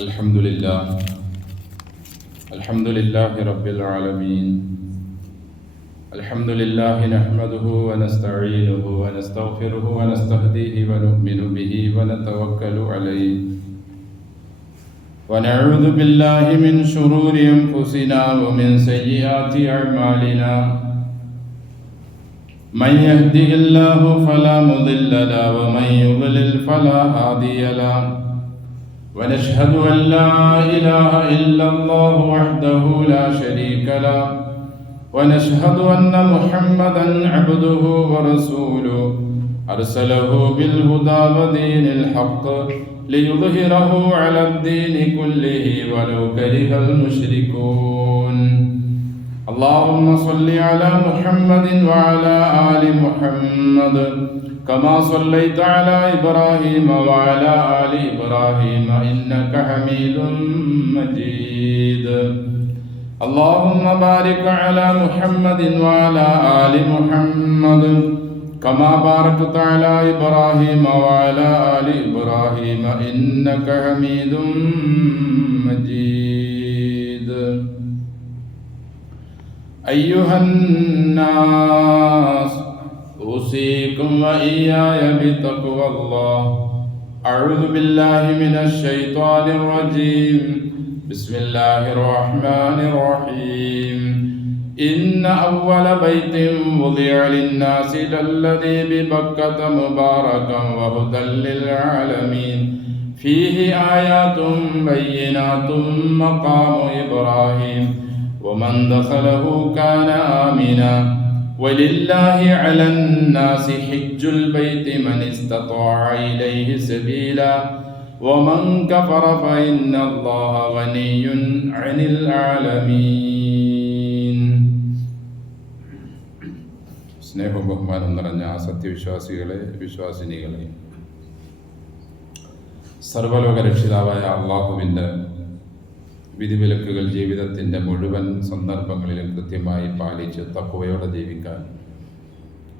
الحمد لله رب العالمين. الحمد لله نحمده ونستعينه ونستغفره ونستهديه ونؤمن به ونتوكل عليه ونعوذ بالله من شرور أنفسنا ومن سيئات أعمالنا. من يهده الله فلا مضل له ومن يضلل فلا هادي له. ونشهد أن لا إله إلا الله وحده لا شريك له. ونشهد أن محمدا عبده ورسوله أرسله بالهدى ودين الحق ليظهره على الدين كله ولو كره المشركون. اللهم صل على محمد وعلى آل محمد كما صليت على إبراهيم وعلى آل إبراهيم إنك حميد مجيد. اللهم بارك على محمد وعلى آل محمد كما باركت على إبراهيم وعلى آل إبراهيم إنك حميد مجيد. أيها الناس أوصيكم وإياي بتقوى الله. أعوذ بالله من الشيطان الرجيم. بسم الله الرحمن الرحيم. إن أول بيت وضع للناس للذي ببكة مباركا وهدى للعالمين فيه آيات بينات مقام إبراهيم ومن دخله كان آمنا ولله على الناس حج البيت من استطاع إليه سبيلا ومن كفر فإن الله غني عن العالمين. സ്നേഹവും ബഹുമാനം നിറഞ്ഞ സത്യവിശ്വാസികളെ, വിശ്വാസിനികളെ, സർവ്വലോക രക്ഷിതാവായ അള്ളാഹുവിൻ്റെ വിധിവിലക്കുകൾ ജീവിതത്തിൻ്റെ മുഴുവൻ സന്ദർഭങ്ങളിലും കൃത്യമായി പാലിച്ച് തഖ്വയോടെ ജീവിക്കാൻ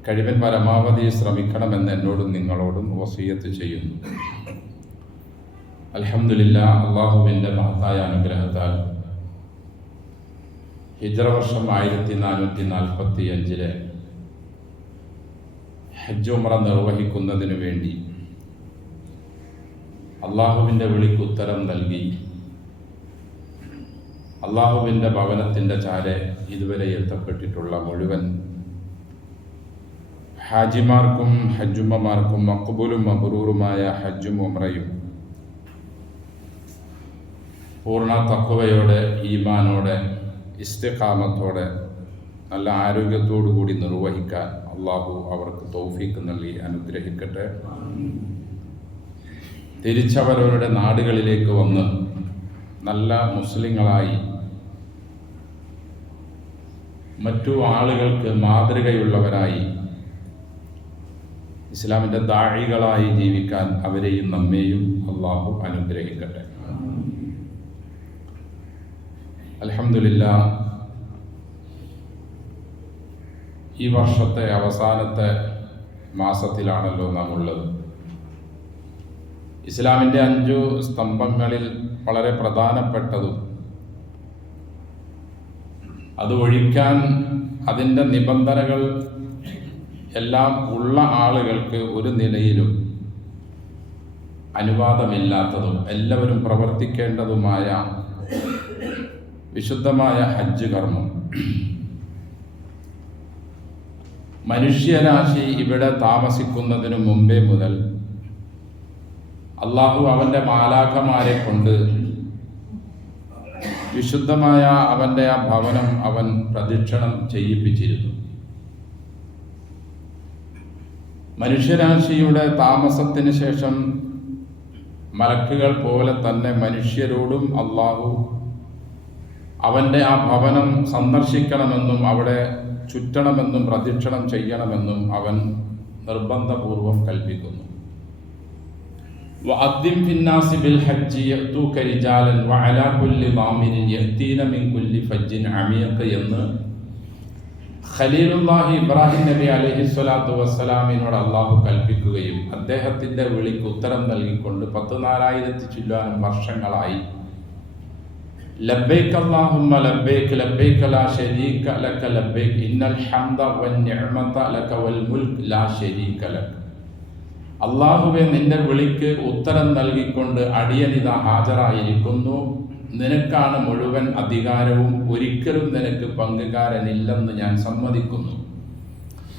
കഴിവൻ പരമാവധി ശ്രമിക്കണമെന്ന് എന്നോടും നിങ്ങളോടും വസിയത്ത് ചെയ്യുന്നു. അൽഹംദുലില്ലാഹ്, അള്ളാഹുവിൻ്റെ മഹത്തായ അനുഗ്രഹത്താൽ ഹിജ്റ വർഷം 1445 ഹജ്ജ് ഉംറ നിർവഹിക്കുന്നതിനു വേണ്ടി അള്ളാഹുവിൻ്റെ വിളിക്കുത്തരം നൽകി അള്ളാഹുവിൻ്റെ ഭവനത്തിൻ്റെ ചാരെ ഇതുവരെ എത്തപ്പെട്ടിട്ടുള്ള മുഴുവൻ ഹാജിമാർക്കും ഹജ്ജുമ്മമാർക്കും മഖ്ബൂലും മബ്റൂറുമായ ഹജ്ജും ഉംറയും പൂർണ്ണ തഖ്വയോടെ, ഈമാനോടെ, ഇസ്തിഖാമത്തോടെ, നല്ല ആരോഗ്യത്തോടു കൂടി നിർവഹിക്കാൻ അള്ളാഹു അവർക്ക് തൗഫീഖ് നൽകി അനുഗ്രഹിക്കട്ടെ. തിരിച്ചവരവരുടെ നാടുകളിലേക്ക് വന്ന് നല്ല മുസ്ലിങ്ങളായി മറ്റു ആളുകൾക്ക് മാതൃകയുള്ളവരായി ഇസ്ലാമിൻ്റെ ദാഴികളായി ജീവിക്കാൻ അവരെയും നമ്മെയും അള്ളാഹു അനുഗ്രഹിക്കട്ടെ. അൽഹംദുലില്ലാഹ്, ഈ വർഷത്തെ അവസാനത്തെ മാസത്തിലാണല്ലോ നാം ഉള്ളത്. ഇസ്ലാമിൻ്റെ 5 സ്തംഭങ്ങളിൽ വളരെ പ്രധാനപ്പെട്ടതും അത് ഒഴിക്കാൻ അതിൻ്റെ നിബന്ധനകൾ എല്ലാം ഉള്ള ആളുകൾക്ക് ഒരു നിലയിലും അനുവാദമില്ലാത്തതും എല്ലാവരും പ്രവർത്തിക്കേണ്ടതുമായ വിശുദ്ധമായ ഹജ്ജ് കർമ്മം. മനുഷ്യരാശി ഇവിടെ താമസിക്കുന്നതിനു മുമ്പേ മുതൽ അള്ളാഹു അവൻ്റെ മാലാഖമാരെ കൊണ്ട് വിശുദ്ധമായ അവൻ്റെ ആ ഭവനം അവൻ പ്രദക്ഷിണം ചെയ്യിപ്പിച്ചിരുന്നു. മനുഷ്യരാശിയുടെ താമസത്തിന് ശേഷം മലക്കുകൾ പോലെ തന്നെ മനുഷ്യരോടും അള്ളാഹു അവൻ്റെ ആ ഭവനം സന്ദർശിക്കണമെന്നും അവിടെ ചുറ്റണമെന്നും പ്രദക്ഷിണം ചെയ്യണമെന്നും അവൻ നിർബന്ധപൂർവം കൽപ്പിക്കുന്നു. വഅദ്ദിം ഫിന്നാസി ബിൽ ഹജ്ജി യഅ്തൂക റിജാലൻ വഅലാ കുല്ലി ളാമിരിൻ യഅ്തീന മിൻ കുല്ലി ഫജ്ജിൻ അമീഖ് എന്ന് ഖലീലുല്ലാഹി ഇബ്രാഹിം നബി അലൈഹിസ്സലാത്തു വസ്സലാമിനോട് അള്ളാഹു കൽപ്പിക്കുകയും അദ്ദേഹത്തിൻ്റെ വിളിക്ക് ഉത്തരം നൽകിക്കൊണ്ട് 14,000 ചില്ലാനും വർഷങ്ങളായി ലബ്ബൈക അല്ലാഹുമ്മ ലബ്ബൈക ലബ്ബൈക ലാ ശരീക ലക ലബ്ബൈക ഇന്നൽ ഹംദ വന്നിഅമത ലക വൽ മുൽക് ലാ ശരീക ലക. അല്ലാഹുവേ, നിന്റെ വിളിക്ക് ഉത്തരം നൽകിക്കൊണ്ട് അടിയനിതാ ഹാജരായിരിക്കുന്നു. നിനക്കാണ് മുഴുവൻ അധികാരവും, ഒരിക്കലും നിനക്ക് പങ്കുകാരനില്ലെന്ന് ഞാൻ സമ്മതിക്കുന്നു.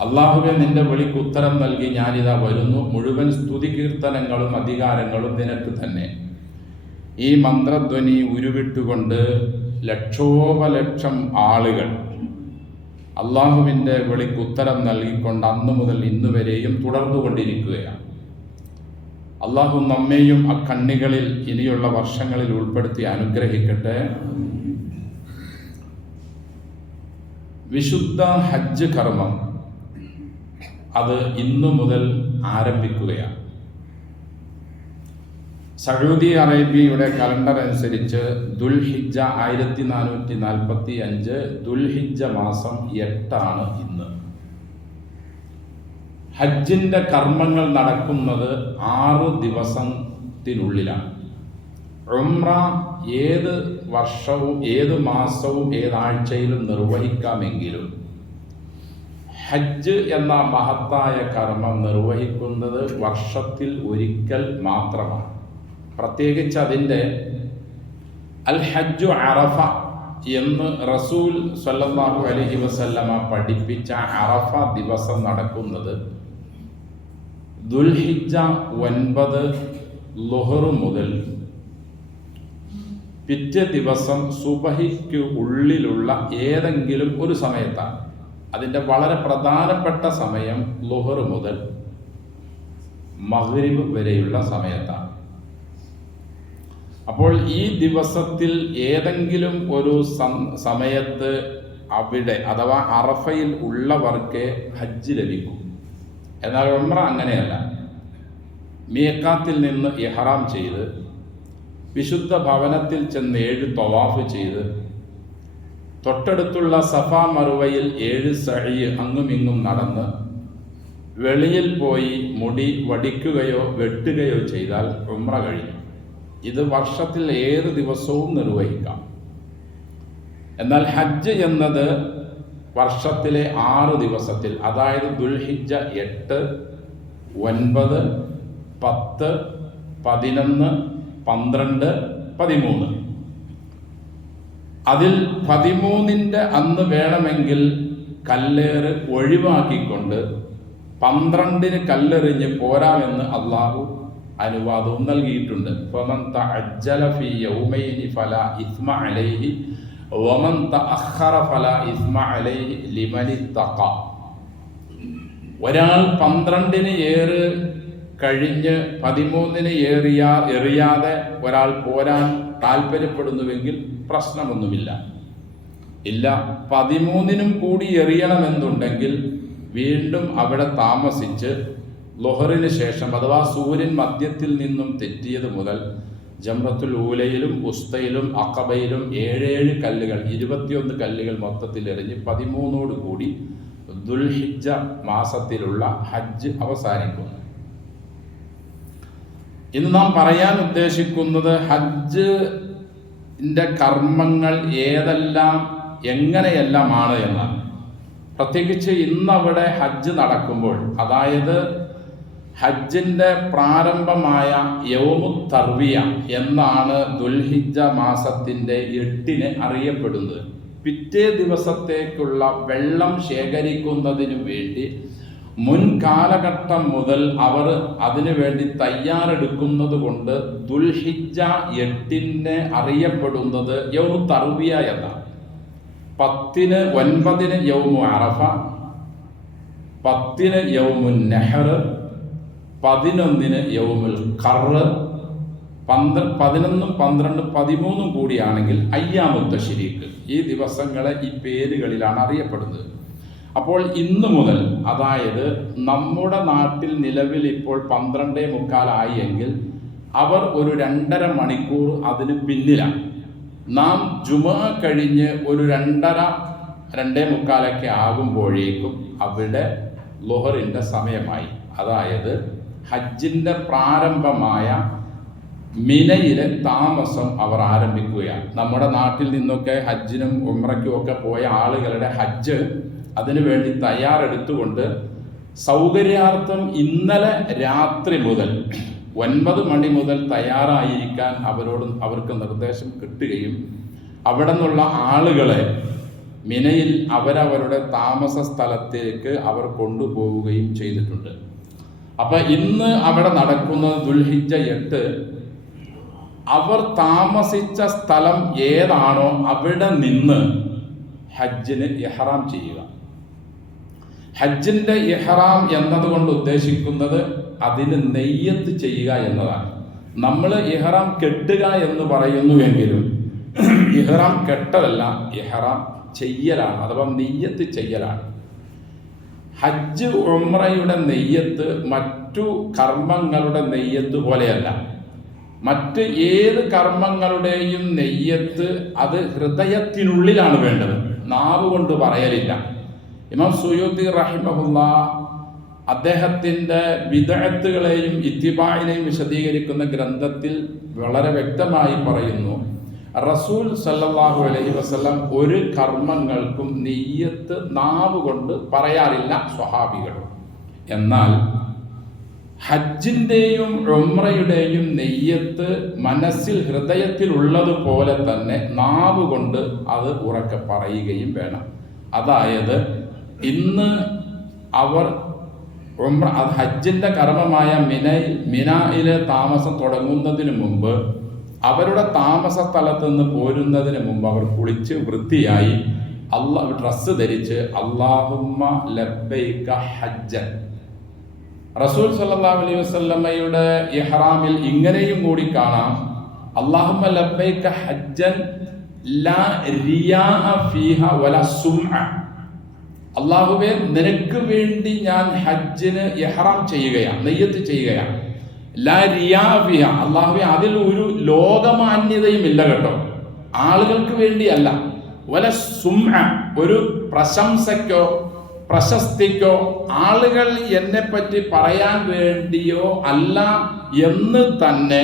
അല്ലാഹുവേ, നിന്റെ വിളിക്ക് ഉത്തരം നൽകി ഞാനിതാ വരുന്നു. മുഴുവൻ സ്തുതി കീർത്തനങ്ങളും അധികാരങ്ങളും നിനക്ക് തന്നെ. ഈ മന്ത്രധ്വനി ഉരുവിട്ടുകൊണ്ട് ലക്ഷോപലക്ഷം ആളുകൾ അള്ളാഹുവിൻ്റെ വിളിക്ക് ഉത്തരം നൽകിക്കൊണ്ട് അന്നു മുതൽ ഇന്നുവരെയും തുടർന്നുകൊണ്ടിരിക്കുകയാണ്. അള്ളാഹു നമ്മെയും ആ കണ്ണികളിൽ ഇനിയുള്ള വർഷങ്ങളിൽ ഉൾപ്പെടുത്തി അനുഗ്രഹിക്കട്ടെ. വിശുദ്ധ ഹജ്ജ് കർമ്മം അത് ഇന്നു മുതൽ ആരംഭിക്കുകയാണ്. സൗദി അറേബ്യയുടെ കലണ്ടർ അനുസരിച്ച് ദുൽഹിജ്ജ 1445 ദുൽഹിജ്ജ മാസം 8 ഇന്ന്. ഹജ്ജിൻ്റെ കർമ്മങ്ങൾ നടക്കുന്നത് 6 ദിവസത്തിനുള്ളിലാണ്. ഉംറ ഏത് വർഷവും ഏത് മാസവും ഏതാഴ്ചയിലും നിർവഹിക്കാമെങ്കിലും ഹജ്ജ് എന്ന മഹത്തായ കർമ്മം നിർവഹിക്കുന്നത് വർഷത്തിൽ ഒരിക്കൽ മാത്രമാണ്. പ്രത്യേകിച്ച് അതിൻ്റെ അൽ ഹജ്ജു അറഫ എന്ന് റസൂൽ സ്വല്ലല്ലാഹു അലൈഹി വസല്ലമ പഠിപ്പിച്ച അറഫ ദിവസം നടക്കുന്നത് ദുൽഹിജ്ജ 9 ളുഹർ മുതൽ പിറ്റേ ദിവസം സുബഹിക്ക് ഉള്ളിലുള്ള ഏതെങ്കിലും ഒരു സമയത്താണ്. അതിൻ്റെ വളരെ പ്രധാനപ്പെട്ട സമയം ളുഹർ മുതൽ മഗ്രിബ് വരെയുള്ള സമയത്താണ്. അപ്പോൾ ഈ ദിവസത്തിൽ ഏതെങ്കിലും ഒരു സമയത്ത് അവിടെ അഥവാ അറഫയിൽ ഉള്ളവർക്ക് ഹജ്ജ് ലഭിക്കും. എന്നാൽ ഉംറ അങ്ങനെയല്ല. മീഖാത്തിൽ നിന്ന് ഇഹ്റാം ചെയ്ത് വിശുദ്ധ ഭവനത്തിൽ ചെന്ന് 7 തവാഫ് ചെയ്ത് തൊട്ടടുത്തുള്ള സഫാ മറുവയിൽ 7 സഅയ് അങ്ങുമിങ്ങും നടന്ന് വെളിയിൽ പോയി മുടി വടിക്കുകയോ വെട്ടുകയോ ചെയ്താൽ ഉംറ കഴിഞ്ഞു. ഇത് വർഷത്തിൽ ഏത് ദിവസവും നിർവഹിക്കാം. എന്നാൽ ഹജ്ജ് എന്നത് വർഷത്തിലെ 6 ദിവസത്തിൽ, അതായത് ദുൽഹിജ്ജ 8, 9, 10, 11, 12, 13. അതിൽ 13ൻ്റെ അന്ന് വേണമെങ്കിൽ കല്ലേറ് ഒഴിവാക്കിക്കൊണ്ട് 12ന് കല്ലെറിഞ്ഞ് പോരാമെന്ന് അള്ളാഹു അനുവാദവും നൽകിയിട്ടുണ്ട്. ഫമൻ തഅജ്ജല ഫീ യൗമൈനി ഫലാ ഇസ്മ അലൈഹി വമൻ തഅഖറ ഫലാ ഇസ്മ അലൈഹി ലിമനിത്തഖ. ഒരാൾ 12ന് ഏറ് കഴിഞ്ഞ് 13ന് എറിയാതെ ഒരാൾ പോരാൻ താല്പര്യപ്പെടുന്നുവെങ്കിൽ പ്രശ്നമൊന്നുമില്ല. ഇല്ല, 13നും കൂടി എറിയണമെന്നുണ്ടെങ്കിൽ വീണ്ടും അവിടെ താമസിച്ച് ളുഹറിന് ശേഷം അഥവാ സൂര്യൻ മധ്യത്തിൽ നിന്നും തെറ്റിയത് മുതൽ ജംറത്തുൽ ഊലയിലും ഉസ്തയിലും അഖബയിലും 7 കല്ലുകൾ 21 കല്ലുകൾ മൊത്തത്തിൽ എറിഞ്ഞ് 13നോട് കൂടി ദുൽഹിജ്ജ മാസത്തിലുള്ള ഹജ്ജ് അവസാനിക്കുന്നു. ഇന്ന് നാം പറയാൻ ഉദ്ദേശിക്കുന്നത് ഹജ്ജിൻ്റെ കർമ്മങ്ങൾ ഏതെല്ലാം എങ്ങനെയെല്ലാമാണ് എന്നാണ്. പ്രത്യേകിച്ച് ഇന്നവിടെ ഹജ്ജ് നടക്കുമ്പോൾ, അതായത് ഹജ്ജിൻ്റെ പ്രാരംഭമായ യൗമു തർവിയ എന്നാണ് ദുൽഹിജ്ജ മാസത്തിൻ്റെ 8 അറിയപ്പെടുന്നത്. പിറ്റേ ദിവസത്തേക്കുള്ള വെള്ളം ശേഖരിക്കുന്നതിനു വേണ്ടി മുൻകാലഘട്ടം മുതൽ അവർ അതിനു വേണ്ടി തയ്യാറെടുക്കുന്നത് കൊണ്ട് ദുൽഹിജ്ജ 8 അറിയപ്പെടുന്നത് യൗമു തർവിയ എന്നാണ്. 10-ന് 9-ന് യൗമു അറഫ, 10-ന് യൗമുൻ നഹർ, 11-ന് യൗമുൽ ഖർർ, 11, 12, 13 കൂടിയാണെങ്കിൽ അയ്യാമുൽ തശ്രീഖ്. ഈ ദിവസങ്ങളെ ഈ പേരുകളിലാണ് അറിയപ്പെടുന്നത്. അപ്പോൾ ഇന്നു മുതൽ, അതായത് നമ്മുടെ നാട്ടിൽ നിലവിൽ ഇപ്പോൾ 12:45 എങ്കിൽ അവർ ഒരു 2.5 മണിക്കൂർ അതിന് പിന്നിലാണ്. നാം ജുമുഅ കഴിഞ്ഞ് ഒരു 2.5 2:45 ആകുമ്പോഴേക്കും അവിടെ ളുഹറിൻ്റെ സമയമായി. അതായത് ഹജ്ജിൻ്റെ പ്രാരംഭമായ മിനയിലെ താമസം അവർ ആരംഭിക്കുകയാണ്. നമ്മുടെ നാട്ടിൽ നിന്നൊക്കെ ഹജ്ജിനും ഉംറയ്ക്കും ഒക്കെ പോയ ആളുകളുടെ ഹജ്ജ് അതിനു വേണ്ടി തയ്യാറെടുത്തുകൊണ്ട് സൗകര്യാർത്ഥം ഇന്നലെ രാത്രി മുതൽ 9 മണി മുതൽ തയ്യാറായിരിക്കാൻ അവർക്ക് നിർദ്ദേശം കിട്ടുകയും അവിടെ നിന്നുള്ള ആളുകളെ മിനയിൽ അവരവരുടെ താമസ സ്ഥലത്തേക്ക് അവർ കൊണ്ടുപോവുകയും ചെയ്തിട്ടുണ്ട്. അപ്പം ഇന്ന് അവിടെ നടക്കുന്ന ദുൽഹിജ്ജ 8 അവർ താമസിച്ച സ്ഥലം ഏതാണോ അവിടെ നിന്ന് ഹജ്ജിന് ഇഹ്റാം ചെയ്യുക. ഹജ്ജിൻ്റെ ഇഹ്റാം എന്നതുകൊണ്ട് ഉദ്ദേശിക്കുന്നത് അതിന് നെയ്യത്ത് ചെയ്യുക എന്നതാണ്. നമ്മൾ ഇഹ്റാം കെട്ടുക എന്ന് പറയുന്നുവെങ്കിലും ഇഹ്റാം കെട്ടലല്ല, ഇഹ്റാം ചെയ്യലാണ്, അഥവാ നെയ്യത്ത് ചെയ്യലാണ്. ഹജ്ജ് ഉംറയുടെ നെയ്യത്ത് മറ്റു കർമ്മങ്ങളുടെ നെയ്യത്ത് പോലെയല്ല. മറ്റ് ഏത് കർമ്മങ്ങളുടെയും നെയ്യത്ത് അത് ഹൃദയത്തിനുള്ളിലാണ് വേണ്ടത്, നാവ് കൊണ്ട് പറയലില്ല. ഇമാം സുയൂത്തി റഹിമഹുല്ലാ അദ്ദേഹത്തിൻ്റെ ബിദ്അത്തുകളെയും ഇത്തിബാഇനെയും വിശദീകരിക്കുന്ന ഗ്രന്ഥത്തിൽ വളരെ വ്യക്തമായി പറയുന്നു, റസൂൽ സല്ലല്ലാഹു അലൈഹി വസല്ലം ഒരു കർമ്മങ്ങൾക്കും നിയ്യത്ത് നാവ് കൊണ്ട് പറയാറില്ല സ്വഹാബികൾ. എന്നാൽ ഹജ്ജിൻ്റെയും ഉംറയുടെയും നെയ്യത്ത് മനസ്സിൽ ഹൃദയത്തിൽ ഉള്ളതുപോലെ തന്നെ നാവ് കൊണ്ട് അത് ഉറക്കെ പറയുകയും വേണം. അതായത് ഇന്ന് അവർ ഹജ്ജിൻ്റെ കർമ്മമായ മിനായിലെ താമസം തുടങ്ങുന്നതിന് മുമ്പ് അവരുടെ താമസ സ്ഥലത്ത് നിന്ന് പോരുന്നതിന് മുമ്പ് അവർ കുളിച്ച് വൃത്തിയായി ഡ്രസ്സ് ധരിച്ച് അല്ലാഹുമ്മ ലബ്ബൈക ഹജ്ജൻ, റസൂൽ സല്ലല്ലാഹു അലൈഹി വസല്ലമയുടെ ഇഹ്റാമിൽ ഇങ്ങനെയും കൂടി കാണാം, അല്ലാഹുമ്മ ലബ്ബൈക ഹജ്ജൻ ലാ റിയാഅ ഫീഹ വലാ സുംഅ, അല്ലാഹുവേ നിനക്ക് വേണ്ടി ഞാൻ ഹജ്ജിന് ഇഹ്റാം ചെയ്യുകയാണ്, നെയ്യത്ത് ചെയ്യുകയാണ്. ലാ റിയാഅ ഫീഹ, അല്ലാഹുവേ അതിൽ ഒരു ലോകമാന്യതയും ഇല്ല കേട്ടോ, ആളുകൾക്ക് വേണ്ടിയല്ല. വല സുംഅ, ഒരു പ്രശംസയ്ക്കോ പ്രശസ്തിക്കോ ആളുകൾ എന്നെപ്പറ്റി പറയാൻ വേണ്ടിയോ അല്ല എന്ന് തന്നെ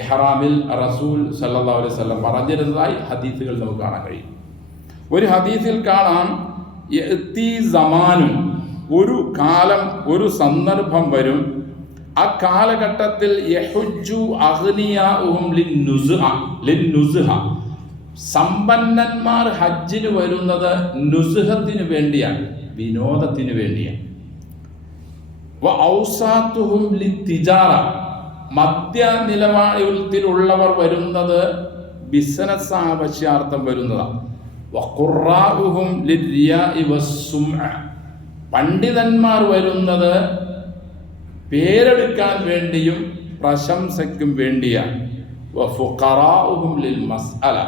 ഇഹ്റാമിൽ റസൂൽ സല്ലല്ലാഹു അലൈഹി വസല്ലം പറഞ്ഞിരുന്നതായി ഹദീസുകൾ നമുക്ക് കാണാൻ കഴിയും. ഒരു ഹദീസിൽ കാണാം, യഅ്തി സമാനുൻ, ഒരു കാലം, ഒരു സന്ദർഭം വരും, ആ കാലഘട്ടത്തിൽ യഹുജ്ജു അഗ്നിയാഉഹും ലിന്നുസ്ഹ, സമ്പന്നന്മാർ ഹജ്ജിന് വരുന്നത് നുസ്ഹത്തിന് വേണ്ടിയാണ്, വിനോദത്തിന് വേണ്ടിയാണ്. വഔസാത്തുഹും ലിത്തിജാറ, മധ്യ നിലവാരത്തിലുള്ളവർ വരുന്നത് ബിസിനസ് ആവശ്യാർത്ഥം വരുന്നതാണ്. വഖുറാഉഹും ലിർരിയാഇ വസ്സുംഅ, പണ്ഡിതന്മാർ വരുന്നത് പേരെടുക്കാൻ വേണ്ടിയും പ്രശംസയ്ക്കും വേണ്ടിയാണ്. വഫുഖറാഉഹും ലിൽ മസ്അല,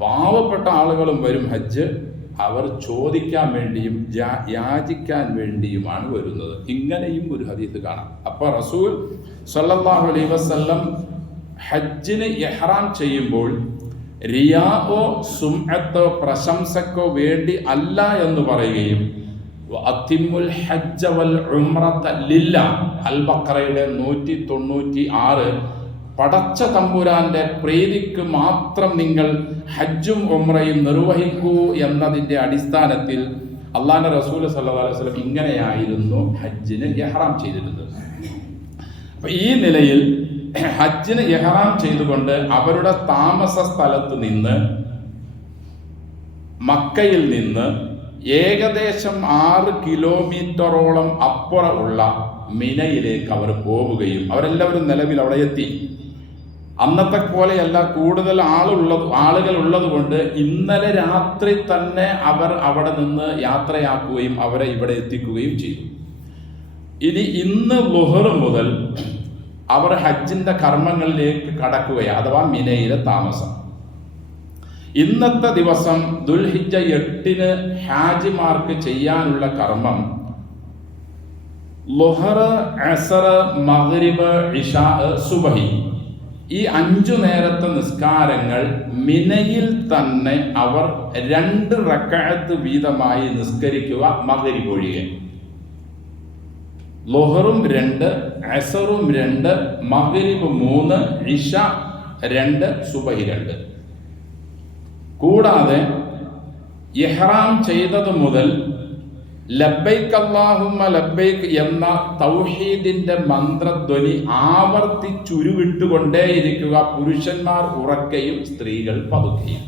പാവപ്പെട്ട ആളുകളും വരും ഹജ്ജ്, അവർ ചോദിക്കാൻ വേണ്ടിയും യാചിക്കാൻ വേണ്ടിയുമാണ് വരുന്നത്. ഇങ്ങനെയും ഒരു ഹദീസ് കാണാം. അപ്പോൾ റസൂൽ സല്ലല്ലാഹു അലൈഹി വസല്ലം ഹജ്ജിന് ഇഹ്റാം ചെയ്യുമ്പോൾ റിയാഓ സുംഅത്തോ പ്രശംസക്കോ വേണ്ടി അല്ല എന്ന് പറയുകയും വഅത്തിമുൽ ഹജ്ജ വൽ ഉംറത ലില്ലാഹ്, അൽ ബഖറയുടെ 196, പടച്ച തമ്പുരാന്റെ പ്രീതിക്ക് മാത്രം നിങ്ങൾ ഹജ്ജും ഉംറയും നിർവഹിക്കൂ എന്നതിൻ്റെ അടിസ്ഥാനത്തിൽ അള്ളാഹുവിന്റെ റസൂൽ സല്ലല്ലാഹു അലൈഹി വസല്ലം ഇങ്ങനെയായിരുന്നു ഹജ്ജിന് ഇഹ്റാം ചെയ്തിരുന്നത്. അപ്പൊ ഈ നിലയിൽ ഹജ്ജിന് ഇഹ്റാം ചെയ്തുകൊണ്ട് അവരുടെ താമസ സ്ഥലത്ത് നിന്ന്, മക്കയിൽ നിന്ന് ഏകദേശം 6 കിലോമീറ്ററോളം അപ്പുറമുള്ള മിനയിലേക്ക് അവർ പോവുകയും അവരെല്ലാവരും നിലവിൽ അവിടെ എത്തി. അന്നത്തെ പോലെയല്ല, കൂടുതൽ ആളുകൾ ഉള്ളത് കൊണ്ട് ഇന്നലെ രാത്രി തന്നെ അവർ അവിടെ നിന്ന് യാത്രയാക്കുകയും അവരെ ഇവിടെ എത്തിക്കുകയും ചെയ്തു. ഇനി ഇന്ന് ളുഹർ മുതൽ അവർ ഹജ്ജിന്റെ കർമ്മങ്ങളിലേക്ക് കടക്കുകയാണ്, അഥവാ മിനയിലെ താമസം. ഇന്നത്തെ ദിവസം ദുൽഹിജ്ജ 8 ഹാജിമാർക്ക് ചെയ്യാനുള്ള കർമ്മം ളുഹർ, അസർ, മഗ്രിബ്, ഇശാ, സുബഹി ഈ 5 നേരത്തെ നിസ്കാരങ്ങൾ മിനയിൽ തന്നെ അവർ 2 റക്അത്ത് വീതമായി നിസ്കരിക്കുക. മഗ്രിബ് ഒഴികെ ളുഹറും 2, അസറും 2, മഗ്രിബ് 3, ഇശ 2, സുബഹി 2. കൂടാതെ ഇഹ്റാം ചെയ്തത് മുതൽ ലബ്ബൈക് അല്ലാഹുമ്മ ലബ്ബൈക് എന്ന തൗഹീദിന്റെ മന്ത്രധ്വനി ആവർത്തിച്ചുരുവിട്ടുകൊണ്ടേയിരിക്കുക. പുരുഷന്മാർ ഉറക്കെയും സ്ത്രീകൾ പതുക്കെയും.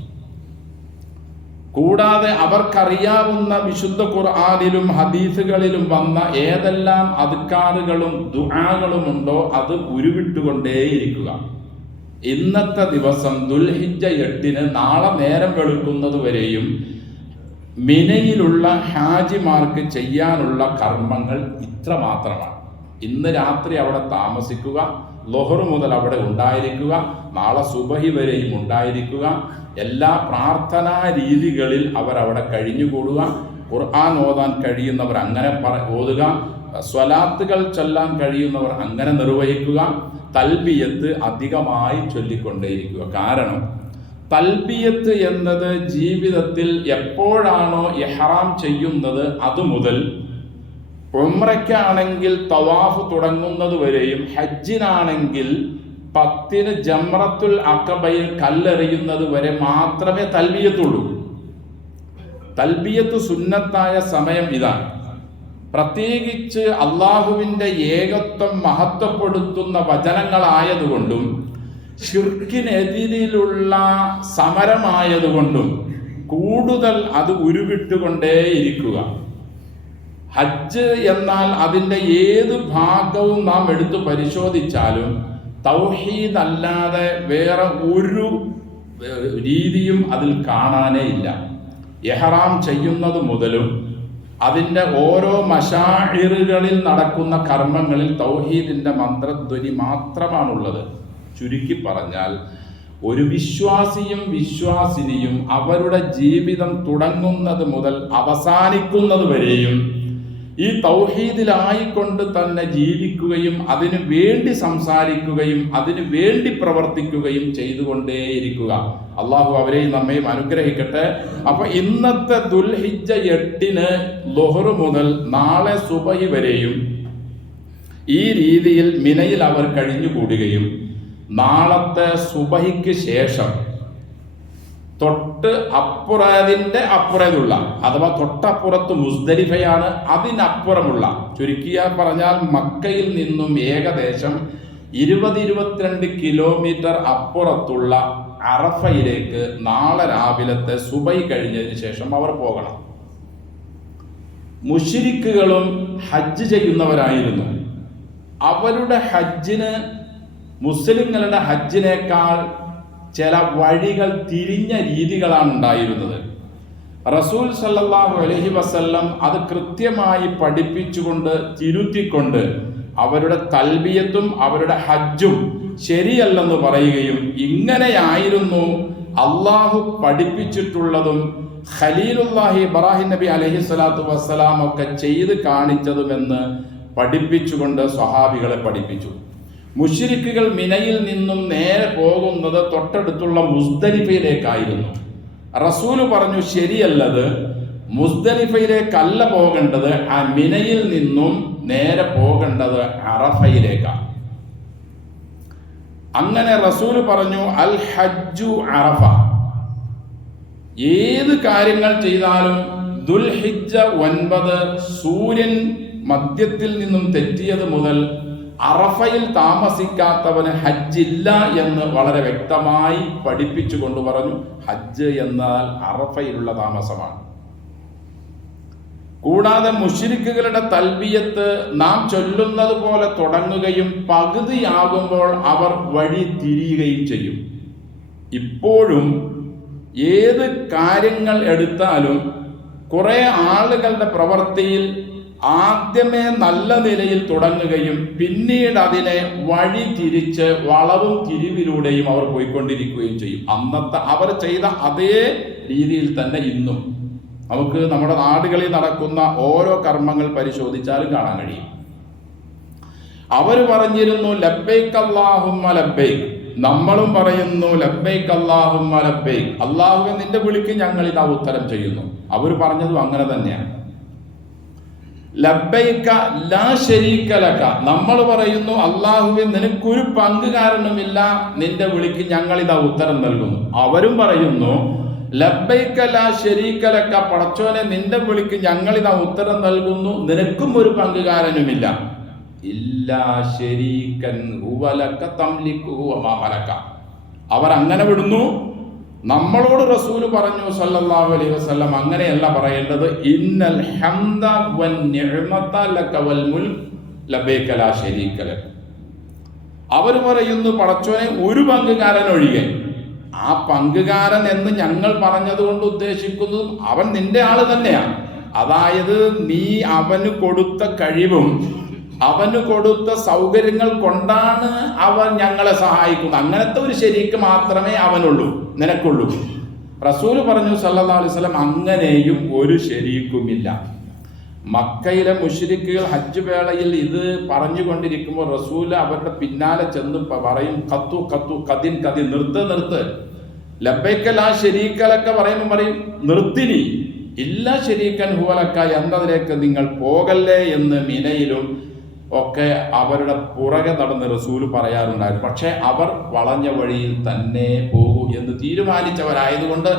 കൂടാതെ അവർക്കറിയാവുന്ന വിശുദ്ധ ഖുർആനിലും ഹദീസുകളിലും വന്ന ഏതെല്ലാം അദ്കാറുകളും ദുആകളും ഉണ്ടോ അത് ഉരുവിട്ടുകൊണ്ടേയിരിക്കുക. ഇന്നത്തെ ദിവസം ദുൽഹിജ്ജ 8-ന് നാളെ നേരം വെളുക്കുന്നത് വരെയും മിനയിലുള്ള ഹാജിമാർക്ക് ചെയ്യാനുള്ള കർമ്മങ്ങൾ ഇത്ര മാത്രമാണ്. ഇന്ന് രാത്രി അവിടെ താമസിക്കുക, ളുഹർ മുതൽ അവിടെ ഉണ്ടായിരിക്കുക, നാളെ സുബഹി വരെയും ഉണ്ടായിരിക്കുക, എല്ലാ പ്രാർത്ഥനാ രീതികളിൽ അവരവിടെ കഴിഞ്ഞുകൂടുക, ഖുർആൻ ഓതാൻ കഴിയുന്നവർ അങ്ങനെ ഓതുക, സ്വലാത്തുകൾ ചൊല്ലാൻ കഴിയുന്നവർ അങ്ങനെ നിർവഹിക്കുക, തൽബിയത്ത് അധികമായി ചൊല്ലിക്കൊണ്ടേയിരിക്കുക. കാരണം തൽബിയത്ത് എന്നത് ജീവിതത്തിൽ എപ്പോഴാണോ ഇഹ്റാം ചെയ്യുന്നത് അതുമുതൽ ഉംറയ്ക്കാണെങ്കിൽ തവാഫ് തുടങ്ങുന്നത് വരെയും, ഹജ്ജിനാണെങ്കിൽ 10-ന് ജംറത്തുൽ അഖബയിൽ കല്ലെറിയുന്നത് വരെ മാത്രമേ തൽബിയത്തുള്ളൂ. തൽബിയത്ത് സുന്നത്തായ സമയം ഇതാണ്. പ്രത്യേകിച്ച് അള്ളാഹുവിൻ്റെ ഏകത്വം മഹത്വപ്പെടുത്തുന്ന വചനങ്ങളായതുകൊണ്ടും ശിർക്കിനെതിരിലുള്ള സമരമായതുകൊണ്ടും കൂടുതൽ അത് ഉരുവിട്ടുകൊണ്ടേയിരിക്കുക. ഹജ്ജ് എന്നാൽ അതിൻ്റെ ഏത് ഭാഗവും നാം എടുത്തു പരിശോധിച്ചാലും തൗഹീദ് അല്ലാതെ വേറെ ഒരു രീതിയും അതിൽ കാണാനേ ഇല്ല. ഇഹ്റാം ചെയ്യുന്നത് മുതലും അതിൻ്റെ ഓരോ മശാഇറുകളിൽ നടക്കുന്ന കർമ്മങ്ങളിൽ തൗഹീദിൻ്റെ മന്ത്രധ്വനി മാത്രമാണുള്ളത്. ചുരുക്കി പറഞ്ഞാൽ ഒരു വിശ്വാസിയും വിശ്വാസിനിയും അവരുടെ ജീവിതം തുടങ്ങുന്നത് മുതൽ അവസാനിക്കുന്നത് വരെയും ഈ തൗഹീദിലായിക്കൊണ്ട് തന്നെ ജീവിക്കുകയും അതിനു വേണ്ടി സംസാരിക്കുകയും അതിനു വേണ്ടി പ്രവർത്തിക്കുകയും ചെയ്തുകൊണ്ടേയിരിക്കുക. അള്ളാഹു അവരെയും നമ്മയും അനുഗ്രഹിക്കട്ടെ. അപ്പൊ ഇന്നത്തെ ദുൽഹിജ്ജ 8-ന് ളുഹർ മുതൽ നാളെ സുബഹി വരെയും ഈ രീതിയിൽ മിനയിൽ അവർ കഴിഞ്ഞുകൂടുകയും നാളത്തെ സുബഹിക്ക് ശേഷം തൊട്ട് അപ്പുറതിൻ്റെ അപ്പുറത്തുള്ള അഥവാ തൊട്ടപ്പുറത്ത് മുസ്ദലിഫയാണ്, അതിനപ്പുറമുള്ള, ചുരുക്കിയാൽ പറഞ്ഞാൽ മക്കയിൽ നിന്നും ഏകദേശം 20-22 കിലോമീറ്റർ അപ്പുറത്തുള്ള അറഫയിലേക്ക് നാളെ രാവിലത്തെ സുബഹി കഴിഞ്ഞതിന് ശേഷം അവർ പോകണം. മുശ്രിക്കുകളും ഹജ്ജ് ചെയ്യുന്നവരായിരുന്നു. അവരുടെ ഹജ്ജിന് മുസ്ലിങ്ങളുടെ ഹജ്ജിനേക്കാൾ ചില വഴികൾ തിരിഞ്ഞ രീതികളാണ് ഉണ്ടായിരുന്നത്. റസൂൽ സല്ലല്ലാഹു അലൈഹി വസല്ലം അത് കൃത്യമായി പഠിപ്പിച്ചുകൊണ്ട് തിരുത്തിക്കൊണ്ട് അവരുടെ തൽബിയത്തും അവരുടെ ഹജ്ജും ശരിയല്ലെന്ന് പറയുകയും ഇങ്ങനെയായിരുന്നു അള്ളാഹു പഠിപ്പിച്ചിട്ടുള്ളതും ഖലീലുല്ലാഹി ഇബ്രാഹിം നബി അലൈഹി സ്വലാത്തു വസ്സലാം ഒക്കെ ചെയ്ത് കാണിച്ചതുമെന്ന് പഠിപ്പിച്ചുകൊണ്ട് സ്വഹാബികളെ പഠിപ്പിച്ചു. മുശ്രിക്കുകൾ മിനയിൽ നിന്നും നേരെ പോകുന്നത് തൊട്ടടുത്തുള്ള മുസ്ദലിഫയിലേക്കായിരുന്നു. റസൂല് പറഞ്ഞു ശരിയല്ലത്, മുസ്ദലിഫയിലേക്കല്ല പോകേണ്ടത്, ആ മിനയിൽ നിന്നും നേരെ പോകേണ്ടത് അറഫയിലേക്കാണ്. അങ്ങനെ റസൂല് പറഞ്ഞു അൽ ഹജ്ജു അറഫ. ഏത് കാര്യങ്ങൾ ചെയ്താലും ദുൽഹിജ്ജ 9 സൂര്യൻ മധ്യത്തിൽ നിന്നും തെറ്റിയത് മുതൽ അറഫയിൽ താമസിക്കാത്തവന് ഹജ്ജില്ല എന്ന് വളരെ വ്യക്തമായി പഠിപ്പിച്ചു കൊണ്ട് പറഞ്ഞു. ഹജ്ജ് എന്നാൽ അറഫയിലുള്ള താമസമാണ്. കൂടാതെ മുശ്രിക്കുകളുടെ തൽബിയത്ത് നാം ചൊല്ലുന്നത് പോലെ തുടങ്ങുകയും പകുതിയാകുമ്പോൾ അവർ വഴി തിരിയുകയും ചെയ്യും. ഇപ്പോഴും ഏത് കാര്യങ്ങൾ എടുത്താലും കുറെ ആളുകളുടെ പ്രവൃത്തിയിൽ ആദ്യമേ നല്ല നിലയിൽ തുടങ്ങുകയും പിന്നീട് അതിനെ വഴി തിരിച്ച് വളവും തിരിവിലൂടെയും അവർ പോയിക്കൊണ്ടിരിക്കുകയും ചെയ്യും. അന്നത്തെ അവർ ചെയ്ത അതേ രീതിയിൽ തന്നെ ഇന്നും നമുക്ക് നമ്മുടെ നാടുകളിൽ നടക്കുന്ന ഓരോ കർമ്മങ്ങൾ പരിശോധിച്ചാലും കാണാൻ കഴിയും. അവർ പറഞ്ഞിരുന്നു ലബ്ബൈക് അല്ലാഹുമ്മ ലബ്ബൈക്, നമ്മളും പറയുന്നു ലബ്ബൈക് അല്ലാഹുമ്മ ലബ്ബൈക്, അല്ലാഹുവേ നിന്റെ വിളിക്ക് ഞങ്ങൾ ഇതാ ഉത്തരം ചെയ്യുന്നു. അവർ പറഞ്ഞതും അങ്ങനെ തന്നെയാണ്. ലബ്ബൈക ലാ ശരീക ലക, നമ്മൾ പറയുന്നു അല്ലാഹുവേ നിനക്കൊരു പങ്കുകാരനുമില്ല, നിന്റെ വിളിക്ക് ഞങ്ങൾ ഇതാ ഉത്തരം നൽകുന്നു. അവരും പറയുന്നു ലബ്ബൈക ലാ ശരീക ലക, പടച്ചോനെ നിന്റെ വിളിക്ക് ഞങ്ങൾ ഇതാ ഉത്തരം നൽകുന്നു, നിനക്കും ഒരു പങ്കുകാരനുമില്ല. ഇല്ലാ ശരീകൻ ഹുവ ലക തംലികുഹു വമാ മലക, അവർ അങ്ങനെ വിടുന്നു. നമ്മളോട് റസൂല് പറഞ്ഞു സല്ലല്ലാഹു അലൈഹി വസല്ലം അങ്ങനെയല്ല പറയേണ്ടത്. ഇന്നൽ ഹംദ വൻ നിഅമത ലക വൽ മുൽക് ലബ്ബൈക ലാ ശരീക ലക. അവർ പറയുന്നു പടച്ചോനെ ഒരു പങ്കുകാരൻ ഒഴികെ, ആ പങ്കുകാരൻ എന്ന് ഞങ്ങൾ പറഞ്ഞതുകൊണ്ട് ഉദ്ദേശിക്കുന്നതും അവൻ നിന്റെ ആള് തന്നെയാണ്. അതായത് നീ അവന് കൊടുത്ത കഴിവും അവന് കൊടുത്ത സൗകര്യങ്ങൾ കൊണ്ടാണ് അവൻ ഞങ്ങളെ സഹായിക്കുന്നത്. അങ്ങനത്തെ ഒരു ശരീക്ക് മാത്രമേ അവനുള്ളൂ, നിനക്കുള്ളൂ. റസൂല് പറഞ്ഞു സല്ലല്ലാഹു അലൈഹി വസല്ലം അങ്ങനെയും ഒരു ശരീക്കുമില്ല. മക്കയിലെ മുശ്രിക്കുകൾ ഹജ്ജ് വേളയിൽ ഇത് പറഞ്ഞുകൊണ്ടിരിക്കുമ്പോൾ റസൂല് അവരുടെ പിന്നാലെ ചെന്ന് പറയും ഖത്തു ഖത്തു കദിൻ കദിൻ, നിർത്ത് ലബ്ബൈക ലാ ശരീക ലക പറയുമ്പോൾ പറയും നിർത്തിനി, ഇല്ല ശരീക്കൻ ഹുവ ലക, എന്നതിലേക്ക് നിങ്ങൾ പോകല്ലേ എന്ന് മിനയിലും ഒക്കെ അവരുടെ പുറകെ നടന്ന് റസൂല് പറയാറുണ്ടായിരുന്നു. പക്ഷെ അവർ വളഞ്ഞ വഴിയിൽ തന്നെ പോകൂ എന്ന് തീരുമാനിച്ചവരായതുകൊണ്ട്